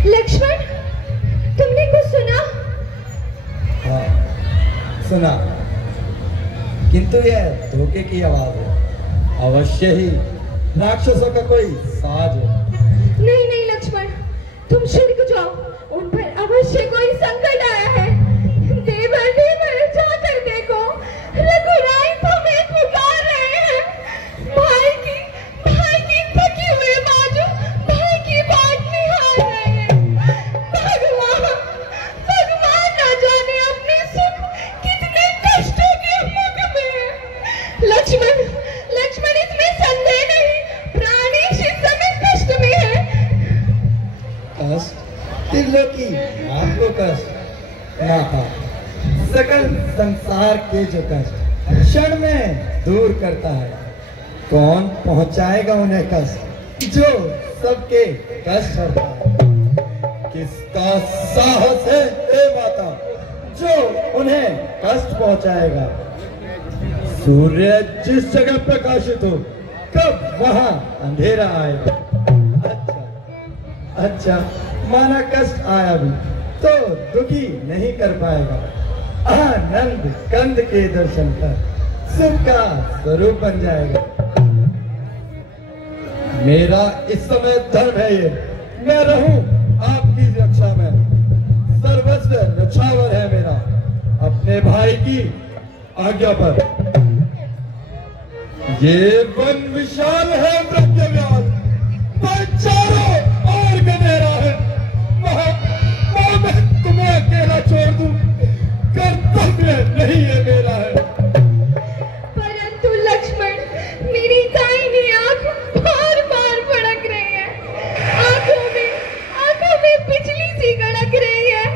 लक्ष्मण, तुमने कुछ सुना? हाँ, सुना, किंतु यह धोखे की आवाज है। अवश्य ही राक्षसों का कोई साज है। नहीं नहीं लक्ष्मण, तुम छिड़क जाओ, उन पर अवश्य कोई संकट आया है। देवर देवर जाकर देखो, रघुराई तुम्हें पुकार रहे हैं। भाई की थकी हुई बाजू भाई की बाट निहार रहे हैं। भगवान न जाने अपने सुख कितने कष्टों के मुख में है। लक्ष्मण इसमें संदेह नहीं, प्राणी इस समय कष्ट में है। कष्ट त्रिलोकी आपको कष्ट ना था, सकल संसार के जो कष्ट क्षण में दूर करता है। कौन पहुंचाएगा उन्हें कष्ट जो सबके कष्ट हरता है? किसका साहस है हे माता जो उन्हें कष्ट पहुंचाएगा? सूर्य जिस जगह प्रकाशित हो कब वहां अंधेरा आएगा। अच्छा माना कष्ट आया भी तो दुखी नहीं कर पाएगा। आनंद कंद के दर्शन कर सुख का स्वरूप बन जाएगा। मेरा इस समय धर्म है ये, मैं रहूं आपकी रक्षा में। सर्वस्व रक्षावर है मेरा अपने भाई की आज्ञा पर। ये वन विशाल है प्रज्ञान, चारों ओर गहरा है। वहां मैं तुम्हें अकेला छोड़ दूं कर्तव्य नहीं है मेरा है। परंतु लक्ष्मण, मेरी दाहिनी आंख बार बार भड़क रही है। आंखों में बिजली सी कड़क रही है।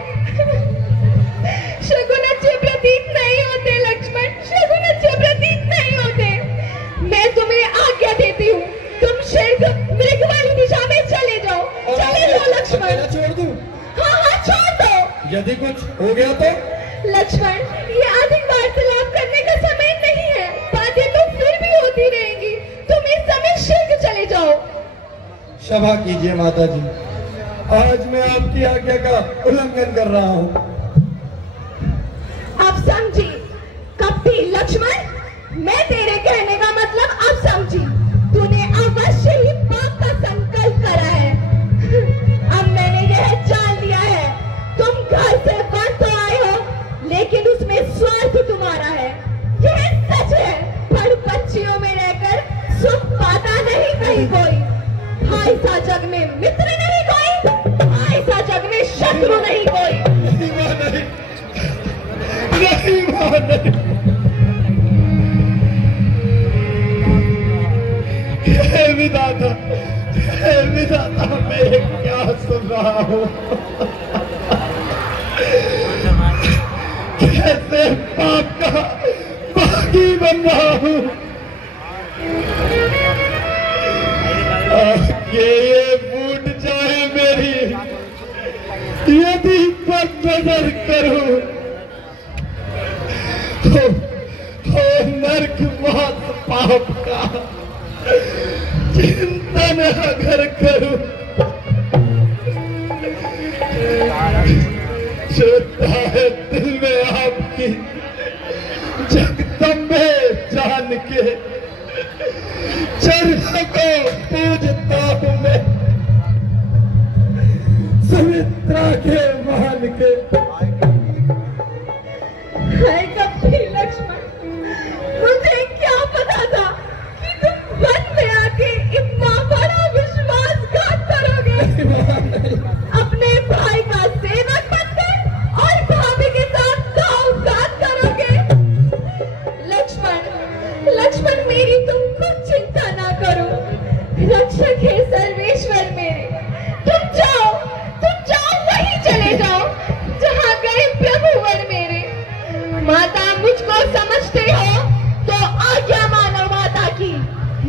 शकुन अच्छे प्रतीत नहीं होते लक्ष्मण, शकुन अच्छे प्रतीत नहीं होते। मैं तुम्हें आज्ञा देती हूँ, तुम शीघ्र मृग वाली दिशा में चले जाओ। चले जाओ लक्ष्मण। छोड़ दूं? हाँ छोड़ दो। यदि कुछ हो गया तो? लक्ष्मण, ये अधिक वार्तालाप करने का समय नहीं है। बातें तो फिर भी होती रहेंगी, तुम इस समय शीघ्र चले जाओ। क्षमा कीजिए माता जी, आज मैं आपकी आज्ञा का उल्लंघन कर रहा हूँ। अब समझी कपटी लक्ष्मण, मैं तेरे कहने का मतलब अब समझी। तूने अवश्य ही पाप का संकल्प करा है। अब मैंने यह जान लिया है, तुम घर से वन तो आए हो लेकिन उसमें स्वार्थ तुम्हारा है। यह सच है, पर पक्षियों में रहकर सुख पाता नहीं कहीं कोई। भाई सा जग में मित्र नहीं कोई, भाई सा जग में शत्रु नहीं कोई। विधाता मैं क्या सुन रहा हूँ? कैसे पाप का बागी बन रहा हूँ? ये फूट जाए मेरी यदि पद नजर करूं तो नर्क मौत पाप का चिंतन अगर करूं छोटा है दिल में आपकी जगदम्बे जान के चरण को पूजता हूं मैं सुमित्रा के मान के। हाय कपटी लक्ष्मण, मुझे क्या पता था कि तुम वन में आके इतना बड़ा विश्वासघात करोगे। अपने भाई का सेवक बनकर और भाभी के साथ घात करोगे। लक्ष्मण मेरी तुम कुछ चिंता ना करो, रक्षक है सर्वेश्वर मेरे। तुम जाओ वहीं चले जाओ जहाँ गए प्रभुवर मेरे। माता मुझको समझते हो तो आज्ञा मानो माता की,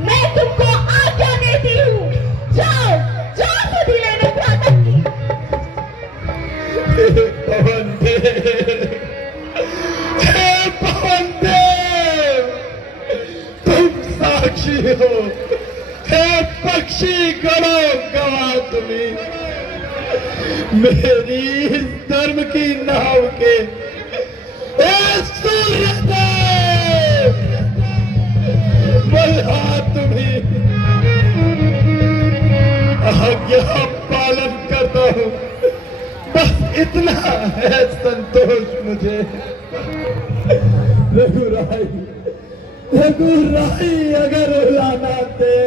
मैं तुमको आज्ञा देती हूँ। जाओ सुधी लेने भ्राता की। पवन देव तुम साक्षी हो, हे पक्षी गणो गवा तुम्हें मेरी इस धर्म की नाव के सूर्यदेव मल्हा तुम्हें आज्ञा पालन करता हूँ। बस इतना है संतोष मुझे। रघुराई अगर रुलाना दे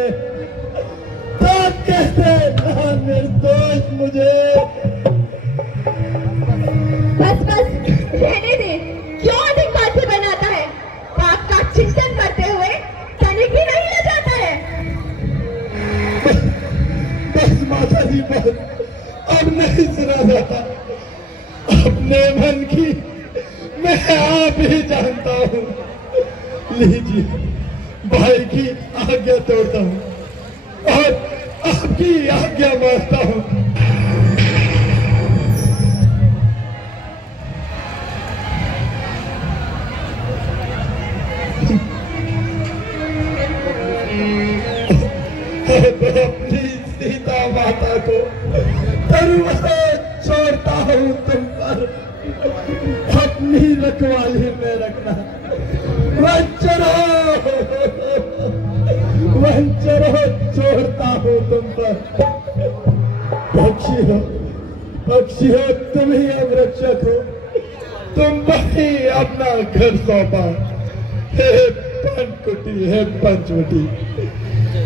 तो कैसे ना निर्दोष मुझे। बस रहने दे, क्यों अधिक बातें बनाता है? पाप का चिंतन करते हुए तनिक भी नहीं ले जाता है। बस माता जी बस, अब नहीं सुना जाता। अपने मन की मैं आप ही जानता हूँ। लीजिए, भाई की आज्ञा तोड़ता हूँ और आपकी आज्ञा मानता हूँ। अपनी सीता माता को तरुआ छोड़ता हूँ तुम पर, अपनी रखवाली में रखना। वंचरो छोड़ता हूँ तुम पर। पक्षी हो तुम ही अब रक्षक हो, तुम ही अपना घर सौंपा। हे पंचवटी, हे पंचवटी,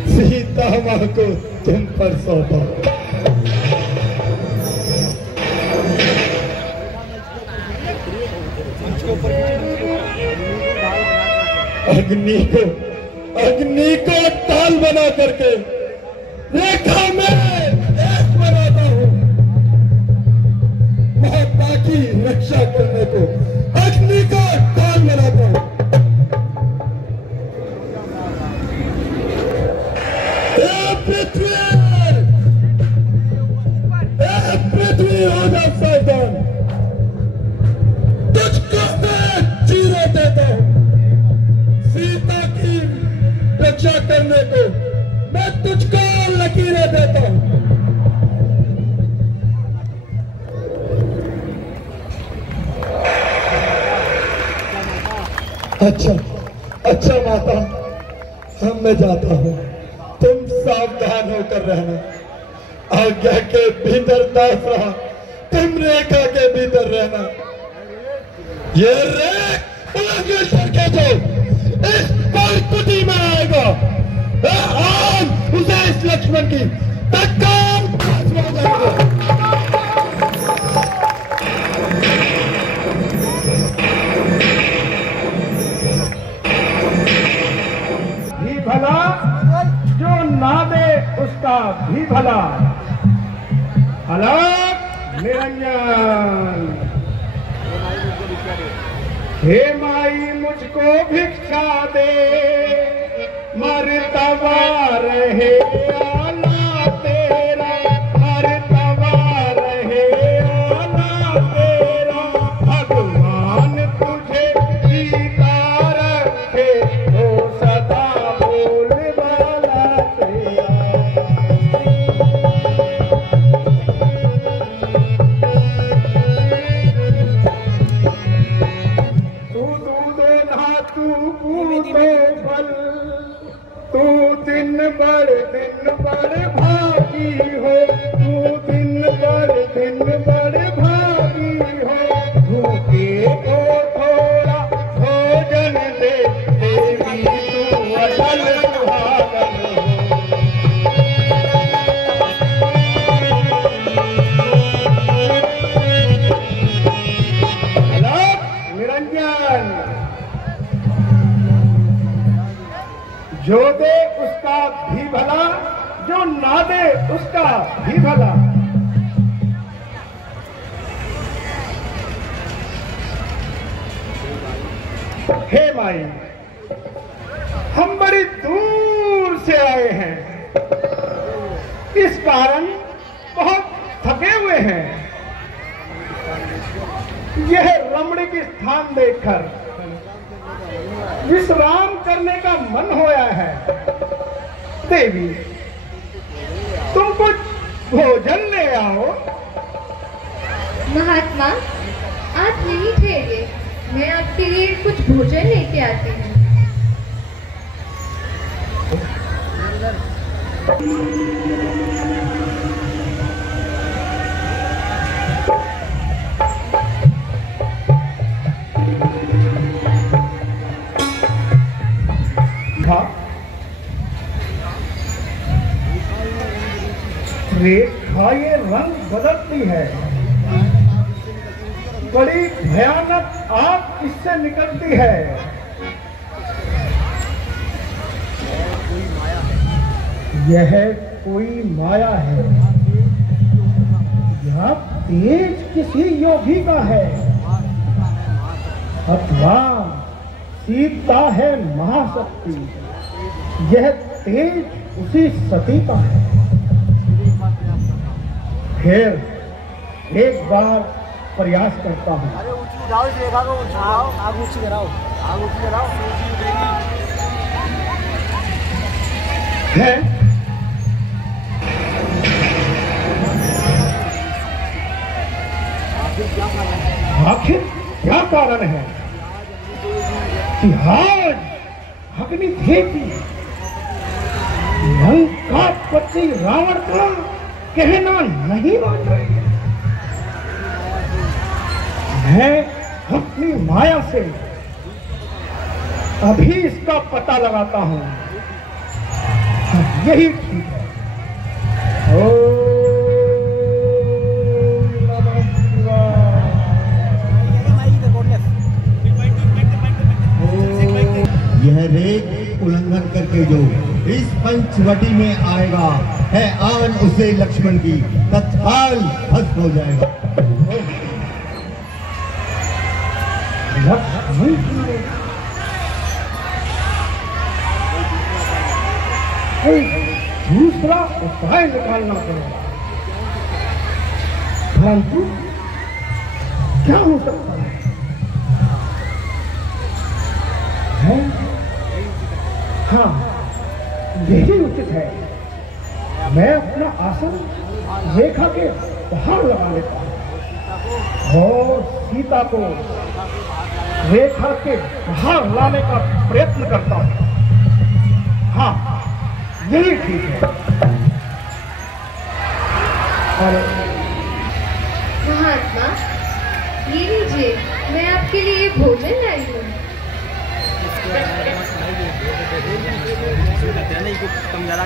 सीता माँ को तुम पर सौंपा। अग्नि को ताल बना करके रेखा में देश बनाता हूँ। माता की रक्षा करने को अग्नि को ताल बनाता हूँ। पृथ्वी हो जा सावधान, तुझको मैं जीरो देता हूँ। सीता की रक्षा करने को मैं तुझको लकीरें देता हूँ। अच्छा माता, हम मैं जाता हूँ, तुम सावधान होकर रहना। आज्ञा के भीतर दास रहा, तुम रेखा के भीतर रहना। ये रेखा जो इस पंचवटी में आएगा, आज उसे इस लक्ष्मण की तत्काल भी भला जो ना दे उसका भी भला। अलग निरंजन, हे माई मुझको भिक्षा दे, मरतबा रहे आला तेरा, मरतबा रहे आला तेरा। भगवान तुझे जीता रखे, हो सदा बोल वाला तेरा। तू दिन बड़ भागी हो, तू दिन बड़ भागी हो। भूखे को थोड़ा भोजन दे, देवी तू अटल सुहागन हो। निरंजन, जो दे उसका भी भला, जो ना दे उसका भी भला। हे माई, हम बड़ी दूर से आए हैं, इस कारण बहुत थके हुए हैं। यह रमणीक स्थान देखकर विश्राम करने का मन होया है। देवी, तुम कुछ भोजन ले आओ। महात्मा, आप यहीं ठहरिए, मैं आपके लिए कुछ भोजन लेके आती हूँ। रेखा ये रंग बदलती है, बड़ी भयानक आग इससे निकलती है। यह कोई माया है, यह तेज किसी योगी का है, अथवा सीता है महाशक्ति, यह तेज उसी सती का है। फिर एक बार प्रयास करता हूँ। है आखिर क्या कारण है कि आज अग्निदेवी लंकापति रावण का कहना नहीं मान रही है। मैं अपनी माया से अभी इसका पता लगाता हूं। यही ठीक है। यह रेत उल्लंघन करके जो इस पंचवटी में आएगा है आन उसे लक्ष्मण की तत्काल भस्म हो जाएगा। दूसरा उपाय निकालना पड़ेगा, परंतु क्या हो सकता है? हाँ, यही उचित है। मैं अपना आसन रेखा के बाहर लगा लेता हूँ और सीता को रेखा के बाहर लाने का प्रयत्न करता हूँ। हाँ, यही ठीक है। महात्मा, ये लीजिए, मैं आपके लिए भोजन लाई हूँ।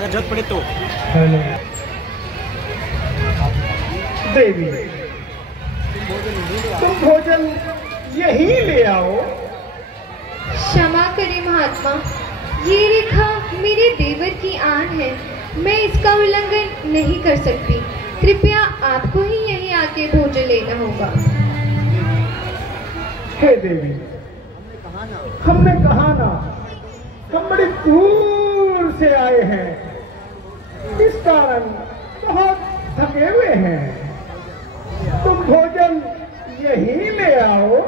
जरूरत पड़े तो देवी, तुम भोजन यही ले आओ। क्षमा करें महात्मा, ये रेखा मेरे देवर की आन है, मैं इसका उल्लंघन नहीं कर सकती। कृपया आपको ही यहीं आके भोजन लेना होगा। हे देवी, हमने कहा ना, हम बड़ी दूर से आए हैं, इस कारण बहुत थके हुए हैं। तुम भोजन यही ले आओ।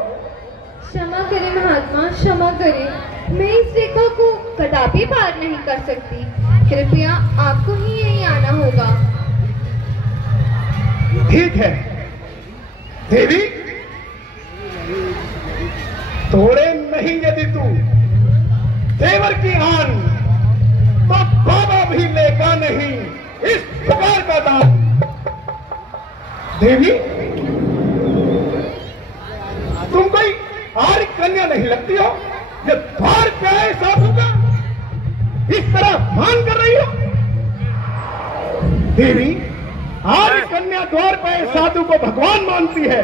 क्षमा करें महात्मा, क्षमा करें, मैं इस रेखा को कदापि पार नहीं कर सकती। कृपया आपको ही यहीं आना होगा। ठीक है देवी, तोड़े नहीं यदि तू देवर की आन, तो बाबा भी लेगा नहीं इस प्रकार का दान। देवी, तुम कोई आर्य कन्या नहीं लगती हो, ये द्वार पे आए साधु का इस तरह मान कर रही हो। देवी, आर्य कन्या द्वार पे आए साधु को भगवान मानती है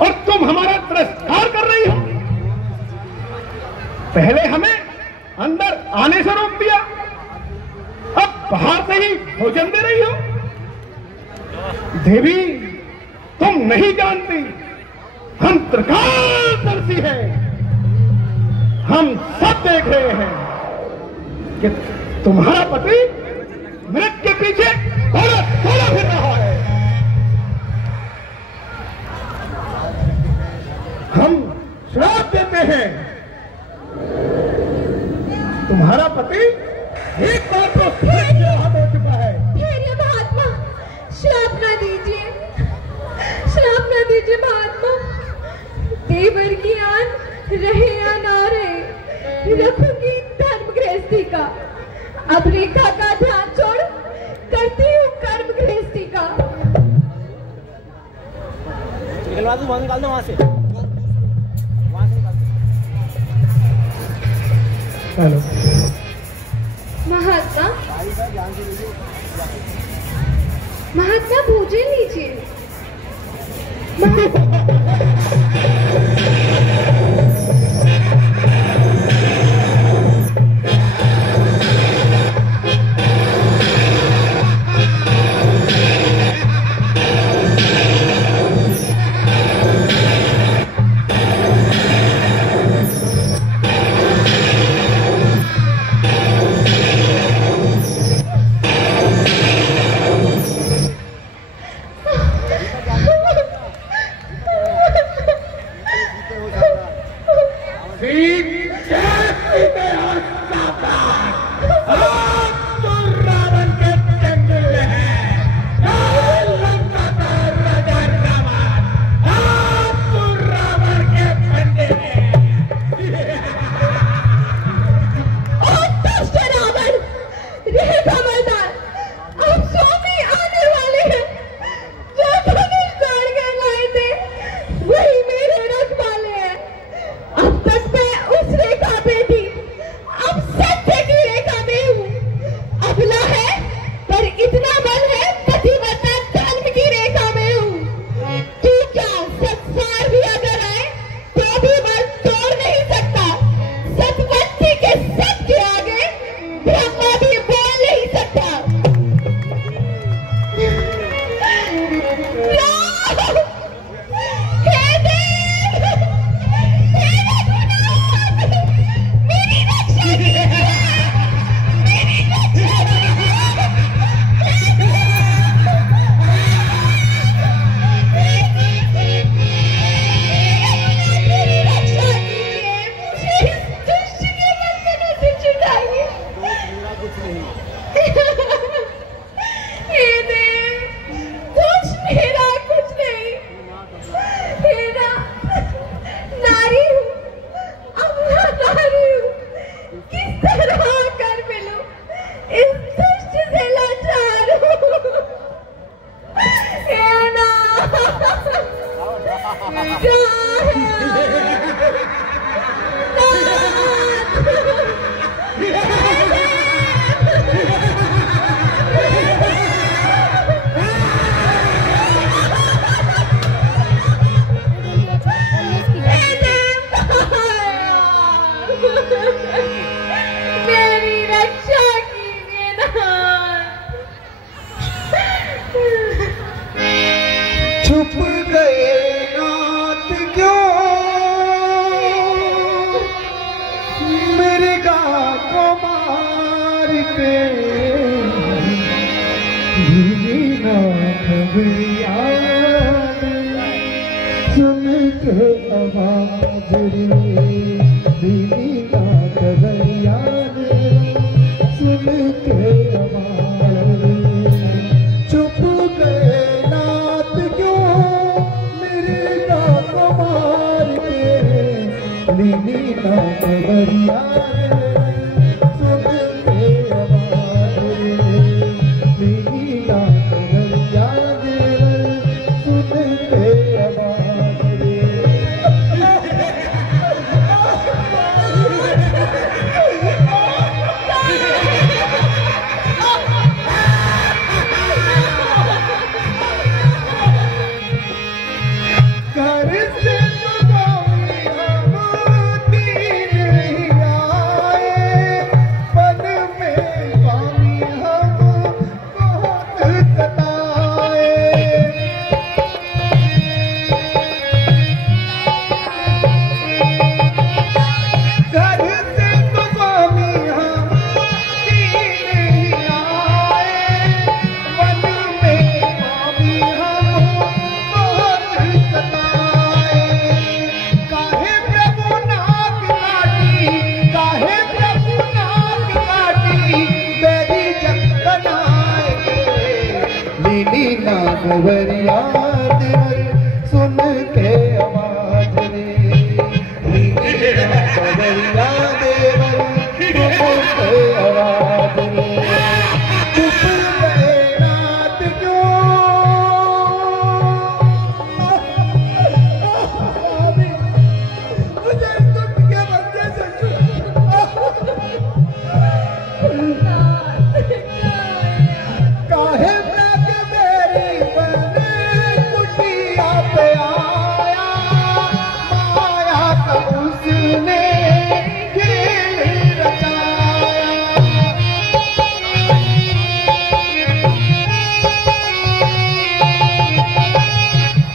और तुम हमारा तिरस्कार कर रही हो। पहले हमें अंदर आने से रोक दिया, अब बाहर से ही भोजन दे रही हो। देवी, तुम नहीं जानती, हम त्रिकालदर्शी हैं, हम सब देख रहे हैं कि तुम्हारा पति मृत के पीछे थोड़ा थोड़ा फिर रहा है। हम श्राप देते हैं, तुम्हारा पति एक बार तो हाथ हो चुका है। ठहरिए महात्मा, श्राप ना दीजिए, श्राप ना दीजिए महात्मा। देवर की आन रहे या ना रहे, रखूंगी धर्म गृहस्थी का। अब रेखा का ध्यान छोड़ करती हूँ कर्म गृहस्थी का। निकलवा दो, निकाल दो वहां से। हेलो महात्मा, महात्मा भोजन लीजिए। कहाँ कर मिलूं इस दुष्ट से लाचार हूँ। हे नाथ, कहाँ है मेरी रक्षा कीजिए नाथ। छुप गए नाथ क्यों मेरे गाँव को मार के, नाथ सुन के आवाज रे, नाथ सुन के आवाज। चुप गए नाथ क्यों मेरे गाँव को मार के, नाथ बरिया सुन के आवाज रे, नाथ बरिया सुन के आवाज रे। घर से तो गाँव हम तीन ही आए, वन में स्वामी हम बहुत सताए। घर से तो स्वामी हम तीन ही आए, वन में स्वामी हम बहुत सताए। काहे प्रभु नाक काटी, काहे प्रभु नाक काटी, बेरी जग बनाए। लीली नागवरिया देवर सुन के आवाज रे, लीली नागवरिया देवर सुन के आवाज रे। चुप गए नाथ क्यों मुझे टूट के बच्चे से काहे तक मेरी बने कुटिया पे आया, माया का उसने खेल रचाया।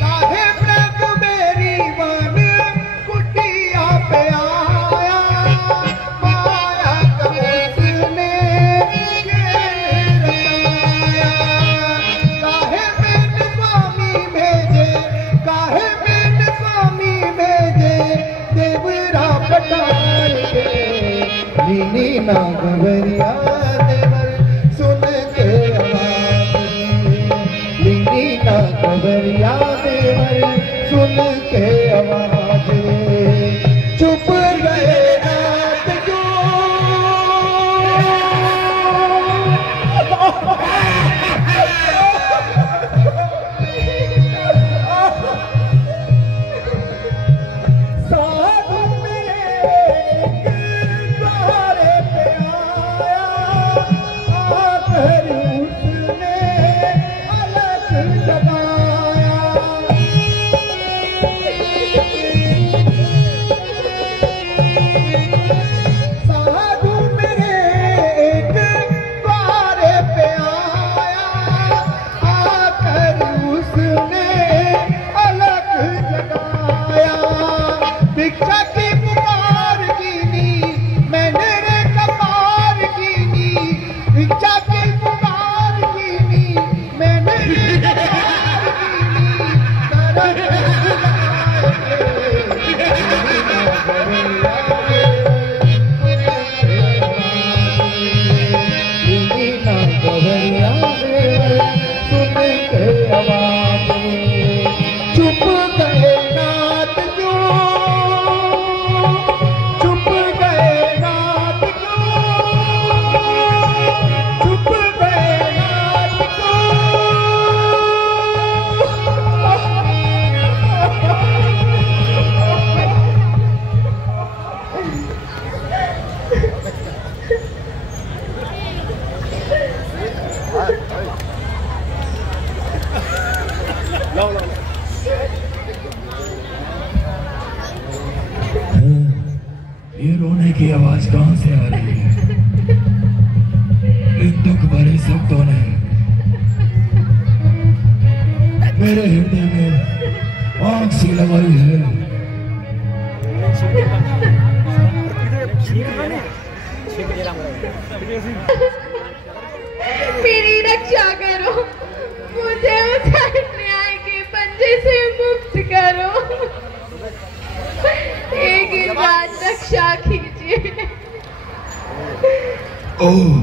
काहे प्रभु मेरी मन कुटिया पे आया, माया का उसने खेल रचाया। काहे बिन स्वामी भेजे, काहे बिन स्वामी भेजे, देवरा पटार के। लीली नागवरिया देवर सुन के आवाज रे, लीली नागवरिया देवर सुन के आवाज रे। चुप गए नाथ क्यों साधु मेरे द्वारे पे आया, आकर उसने अलग जगाया। मेरी रक्षा करो, मुझे उस अन्याय के पंजे से मुक्त करो। एक ही बात रक्षा कीजिए। ओह,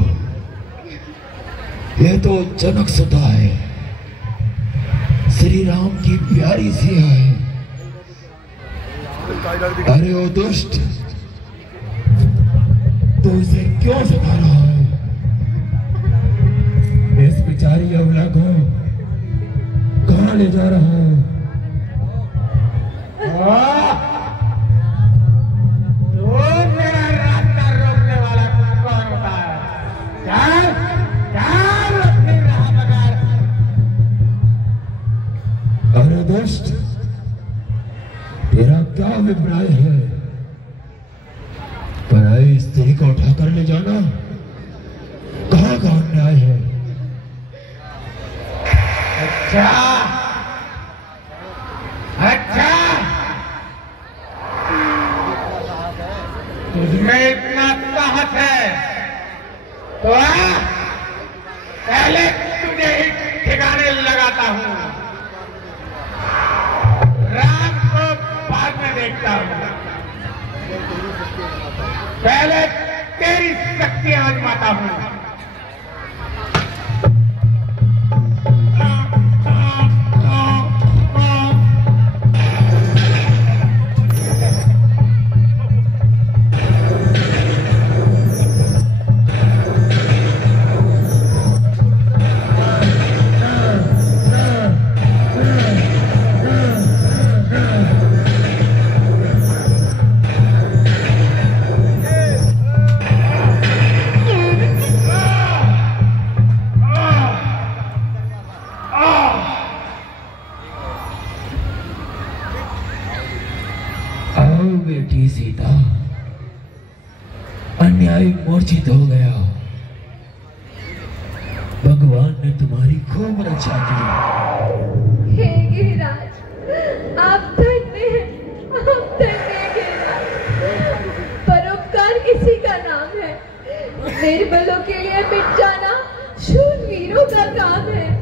ये तो जनक सुता है, श्री राम की प्यारी सिया है। अरे ओ दुष्ट, तो इसे क्यों सता रहा है? इस बेचारी अबला को कहां ले जा रहा है? तो मेरा रास्ता रोकने वाला कौन होता है? क्या अपनी राह बगाड़। अरे दुष्ट, तेरा क्या अभिप्राय है? पराई स्त्री को उठाकर ले जाना कहाँ का अन्याय है? अच्छा अच्छा, तुझमें इतना साहस है तो आ, पहले तुझे ही ठिकाने लगाता हूँ, राम को बाद में देखता हूँ। पहले तेरी शक्ति आजमाता हूँ। बेटी सीता, अन्याय मूर्छित हो गया। भगवान ने तुम्हारी खूब रक्षा की। हे गिरिराज, आप धन्य हैं, आप धन्य हैं गिरिराज। परोपकार इसी का नाम है। निर्बलों के लिए मिट जाना शूरवीरों का काम है।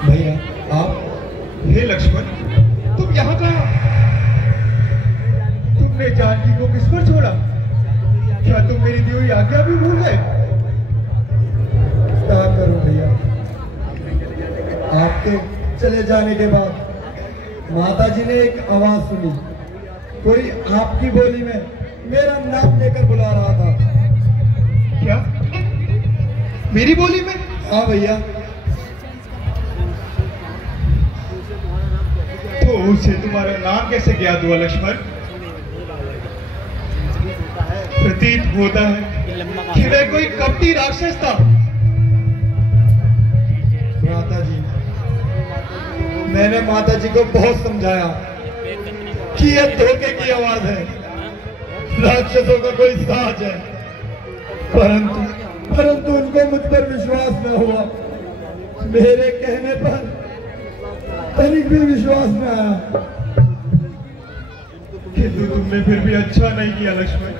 भैया आप। हे लक्ष्मण, तुम यहाँ कहाँ? तुमने जानकी को किस पर छोड़ा? क्या तुम मेरी दी हुई आज्ञा भी भूल गए? क्या करूं भैया, आपके चले जाने के बाद माता जी ने एक आवाज सुनी, कोई आपकी बोली में मेरा नाम लेकर बुला रहा था। क्या मेरी बोली में? हाँ भैया। तो उसे तुम्हारा नाम कैसे ज्ञात हुआ लक्ष्मण? प्रतीत होता है कि वह कोई कपटी राक्षस था। माता जी, मैंने माता जी को बहुत समझाया कि यह धोखे की आवाज है, राक्षसों का कोई साज है, परंतु उनको मुझ पर विश्वास न हुआ। मेरे कहने पर तनिक भी विश्वास न आया। किंतु तुमने फिर भी अच्छा नहीं किया लक्ष्मण,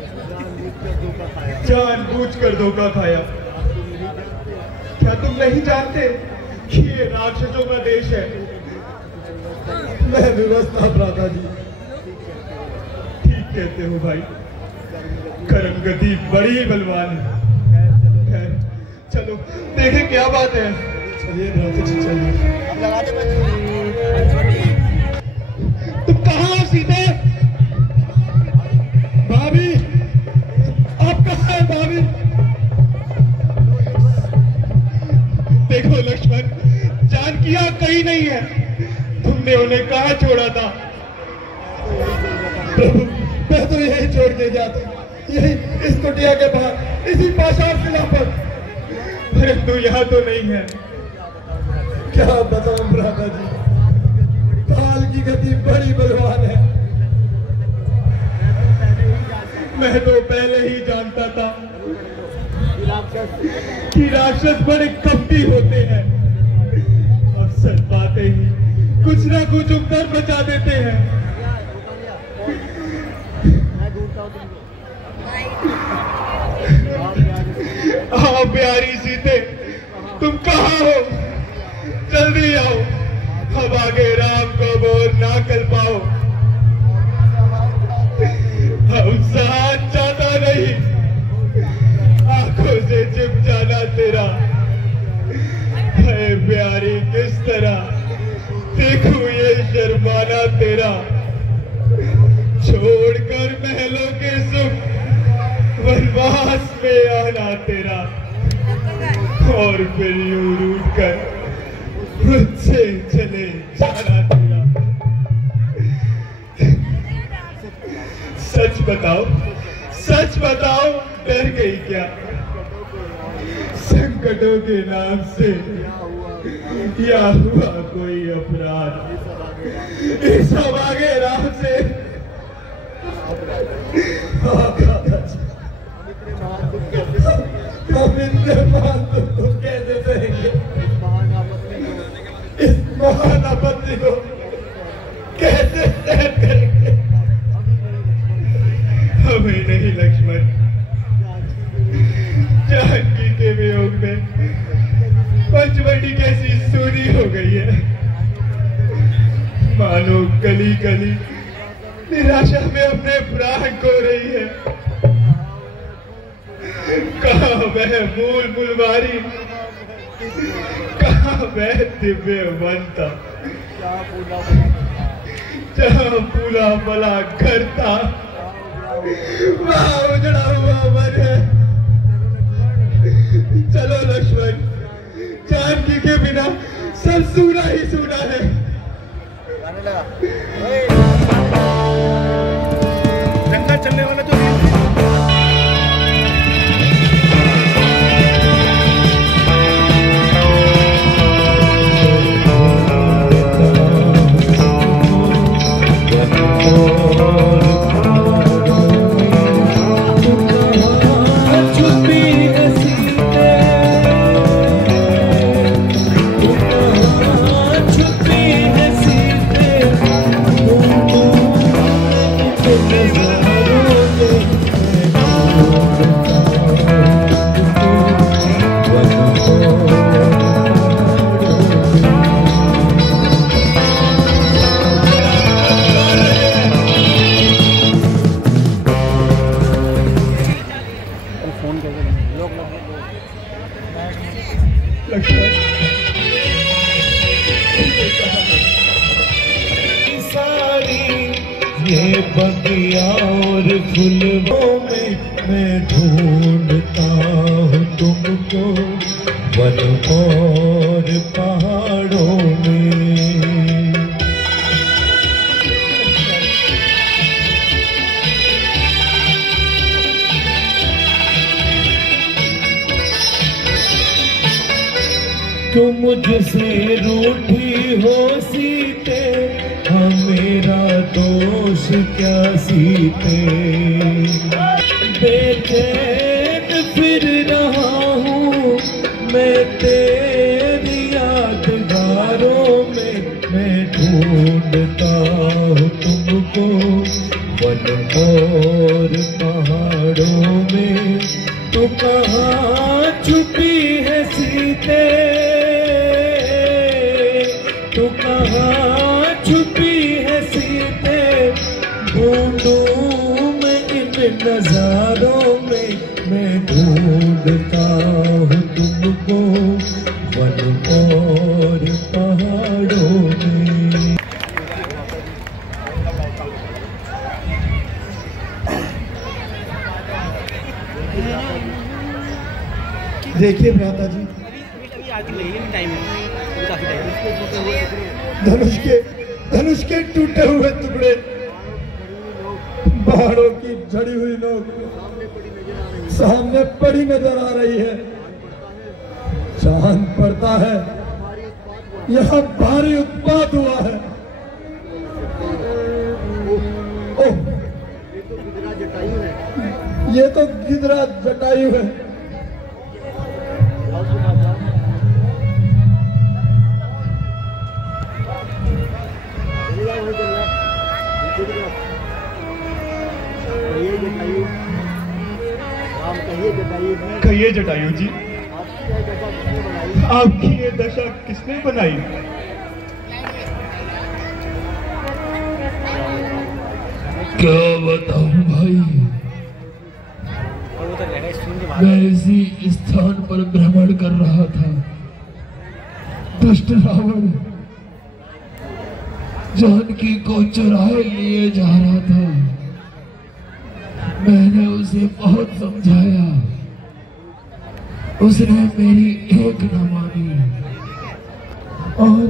जानबूझकर धोखा खाया। क्या तुम नहीं जानते कि ये राक्षसों का देश है? मैं विवश था भ्राता जी। ठीक कहते हो भाई, करण गति बड़ी बलवान है। चलो देखें क्या बात है। चलिए भ्राता जी चलिए। तुम कहाँ हो सीधे? भाभी, आप कहाँ है भाभी? देखो लक्ष्मण, जानकिया कहीं नहीं है। तुमने उन्हें कहाँ छोड़ा था? प्रभु, मैं तो यही छोड़ के जाता, यही इस कुटिया के बाहर, इसी पाषाण शिला पर। परंतु यहाँ तो नहीं है। क्या बताऊं भ्राता जी, काल की गति बड़ी बलवान है। मैं तो पहले ही जानता था कि राक्षस बड़े कपटी होते हैं। अवसर पाते ही कुछ ना कुछ उपद्रव बचा देते हैं। आओ प्यारी सीते, तुम कहाँ हो? जल्दी आओ, अब आगे राम को बोर ना कर पाओ। अब साथ जाता नहीं, आंखों से चिप जाना तेरा है प्यारी। किस तरह देखूं ये शर्माना तेरा, छोड़कर महलों के सुख वनवास में आना तेरा, और फिर यूं रूठ कर मुझसे चले जाना तेरा। सच बताओ, डर गई क्या? संकटों के नाम से या हुआ कोई अपराध? इस आगे राह से हम इतने महान तुम कैसे सहेंगे? इस महान आपत्ति को कैसे सहन करेंगे? हमें नहीं लक्ष्मण, जानकी के वियोग में पंचवटी कैसी सूनी हो गई है। मानो गली गली निराशा में अपने प्राण खो रही है। कहाँ वह मूल बुलवारी, कहाँ वह दिव्य वंता, जहाँ पूरा भला घर था, वहाँ उजड़ा हुआ मन है। चलो लक्ष्मण, जानकी के बिना सब सूना ही सूना है। गंगा चलने वाला जो ये बगिया और फूलों में मैं ढूंढता हूँ तुमको, वन और पहाड़ों में। तुम मुझसे रूठी हो सीते, हाँ मेरा दोष क्या सीते। बेचैन फिर रहा हूँ मैं तेरी यादगारों में, मैं ढूंढता हूँ तुमको वन और पहाड़ों में। तू कहाँ छुपी है सीते, तू कहाँ छुपी है सीते। ढूंढूं मैं इन नजारों में, मैं ढूंढता हूँ तुमको वन और पहाड़ों में। देखिए भ्राता जी, धनुष के टूटे हुए टुकड़े, पहाड़ों की झड़ी हुई नोक सामने पड़ी नजर आ रही है। चांद पड़ता है, यहाँ भारी उत्पात हुआ है। ओह, ये तो गिदरा जटायु है। कहिए जटायु जी, आपकी ये दशा किसने बनाई? क्या बताऊं भाई, मैं इसी स्थान पर भ्रमण कर रहा था। दुष्ट रावण जानकी को चुराए लिए जा रहा था। मैंने उसे बहुत समझाया, उसने मेरी एक न मानी और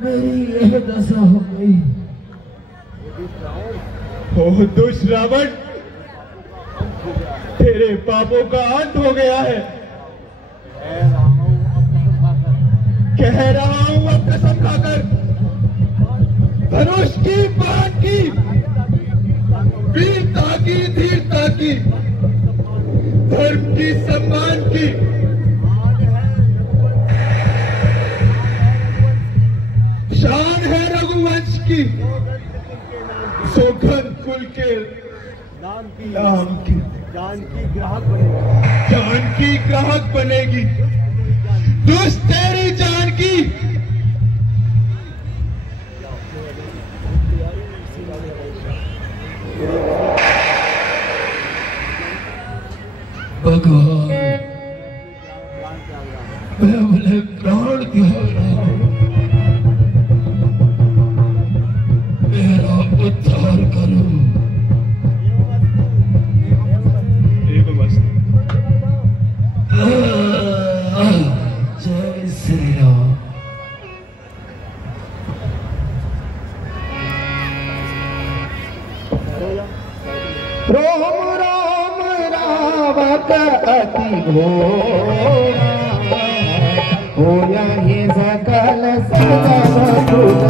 मेरी यह दशा हो गई। ओह दुष्ट रावण, तेरे पापों का अंत हो गया है। कह रहा हूं अब कसम खाकर, धनुष की बात की, वीरता की, धीरता की, धर्म की, सम्मान की, शान है रघुवंश की, सौगंध कुल के नाम की जानकी ग्राहक बनेगी। दुष्ट तेरी जानकी भगवान, मैं अपने प्राण त्याग रहा हूं, मेरा उद्धार करो। एक होया हे सकल सगम थोरा।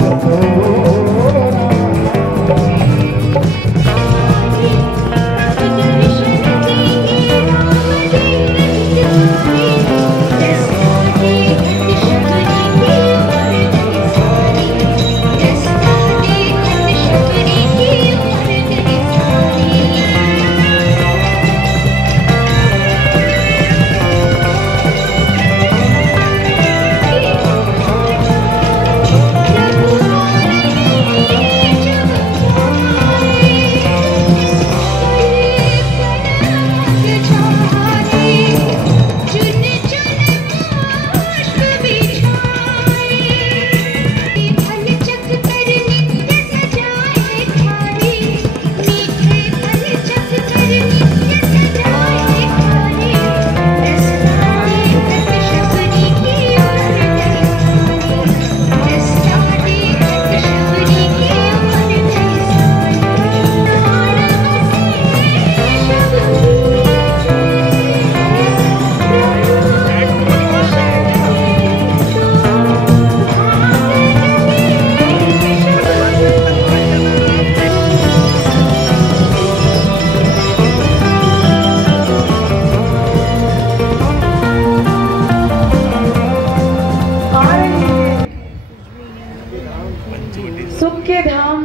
सुख के धाम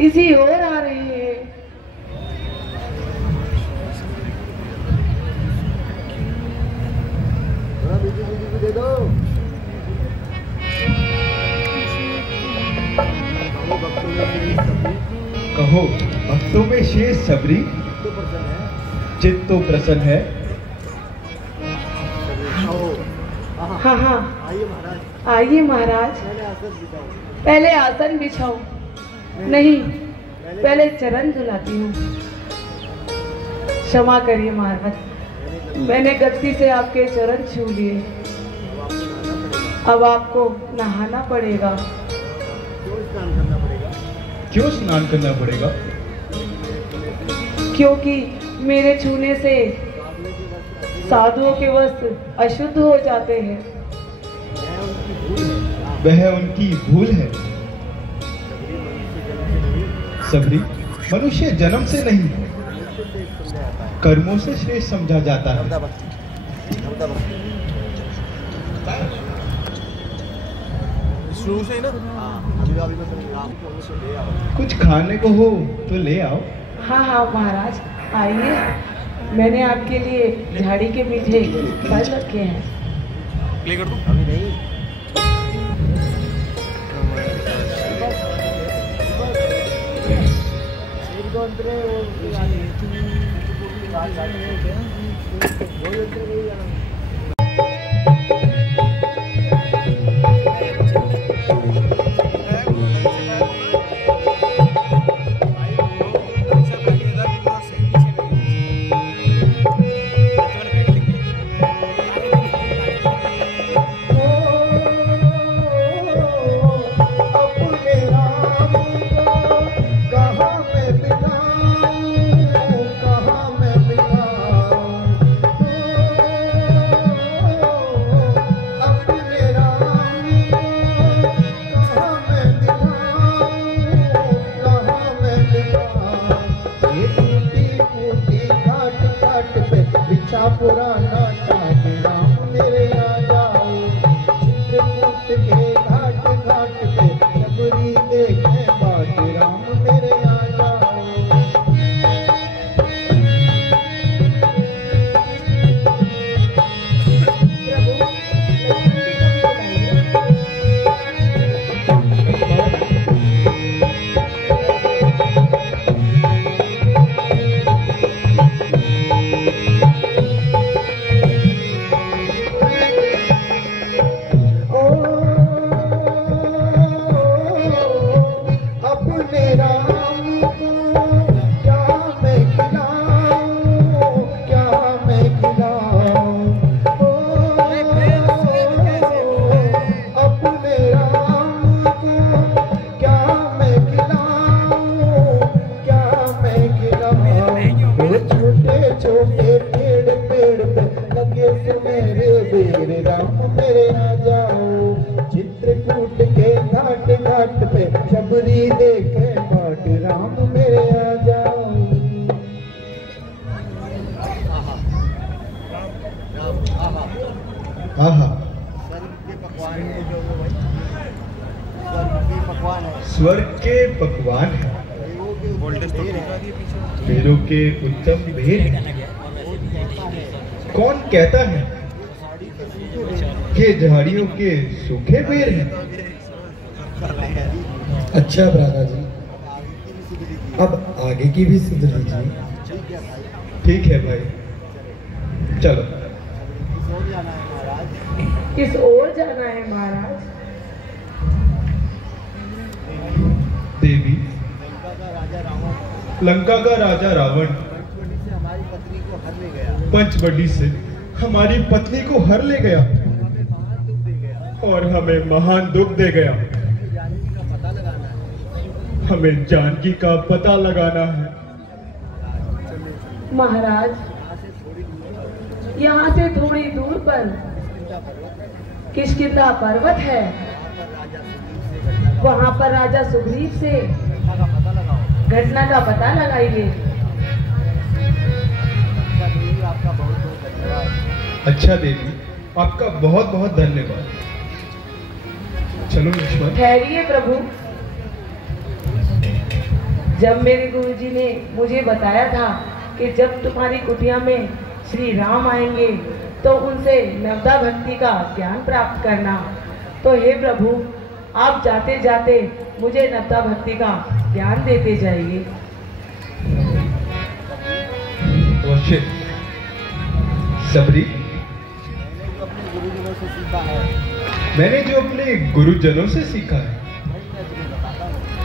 इसी ओर आ रही है। दे दो। कहो भक्तों में शेष सबरी चित्त तो प्रसन्न है। हाँ हाँ आइए महाराज। पहले आसन बिछाओ। नहीं, पहले चरण धुलाती हूँ। क्षमा करिए महाराज, मैंने गलती से आपके चरण छू लिए। अब आपको नहाना पड़ेगा। क्यों स्नान करना पड़ेगा? क्योंकि मेरे छूने से साधुओं के वस्त्र अशुद्ध हो जाते हैं। वह उनकी भूल है सबरी। मनुष्य जन्म से नहीं कर्मों से श्रेष्ठ समझा जाता है। शुरू से ही ना। कुछ खाने को हो तो ले आओ। हाँ हाँ महाराज आइए, मैंने आपके लिए झाड़ी के मीठे फल रखे हैं। प्ले कर दूं? अभी नहीं। पुराना ताज राम मेरे आ जाओ। चित्रकूट के घाट घाट पे सबरी देखे बाट राम मेरे आ जाओ। के सुमेरे वीर राम मेरे आ जाओ, चित्रकूट के घाट घाट पे शबरी देखे बाट राम मेरे आ जाओ। आहा, स्वर्ग के पकवान है, वेदों के उत्तम भेद है। कौन कहता है कि झाड़ियों के सूखे बेर हैं? अच्छा ब्रादा जी, अब आगे की भी सुध लीजिए। ठीक है भाई, चलो। किस ओर जाना है महाराज? देवी, लंका का राजा रावण पंचवटी से हमारी पत्नी को हर ले गया और हमें महान दुख दे गया। हमें जानकी का पता लगाना है। महाराज, यहाँ से थोड़ी दूर पर किष्किंधा पर्वत है, वहाँ पर राजा सुग्रीव से घटना का पता लगाइए। अच्छा देवी, आपका बहुत बहुत धन्यवाद। चलो लक्ष्मण। ठहरिए प्रभु, जब मेरे गुरुजी ने मुझे बताया था कि जब तुम्हारी कुटिया में श्री राम आएंगे तो उनसे नवदा भक्ति का ज्ञान प्राप्त करना, तो हे प्रभु आप जाते जाते मुझे नवदा भक्ति का ज्ञान देते जाइए। सबरी, मैंने जो अपने गुरुजनों से सीखा है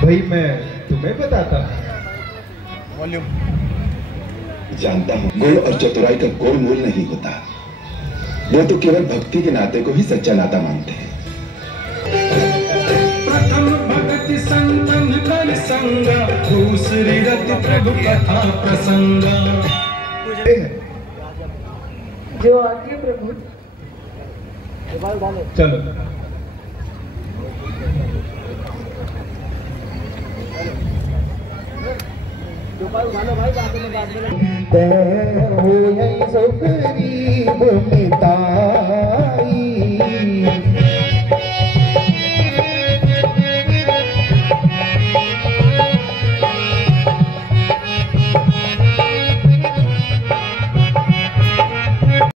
भाई मैं तुम्हें बताता हूँ। जानता हूँ गुण और चतुराई का कोई मूल नहीं होता, वो तो केवल भक्ति के नाते को ही सच्चा नाता मानते हैं। प्रथम भगति संतन कर संगा, दूसरी रति प्रभु कथा प्रसंगा। जो आज्ञा प्रभु। चलो। हो सुग्रीव मिताई,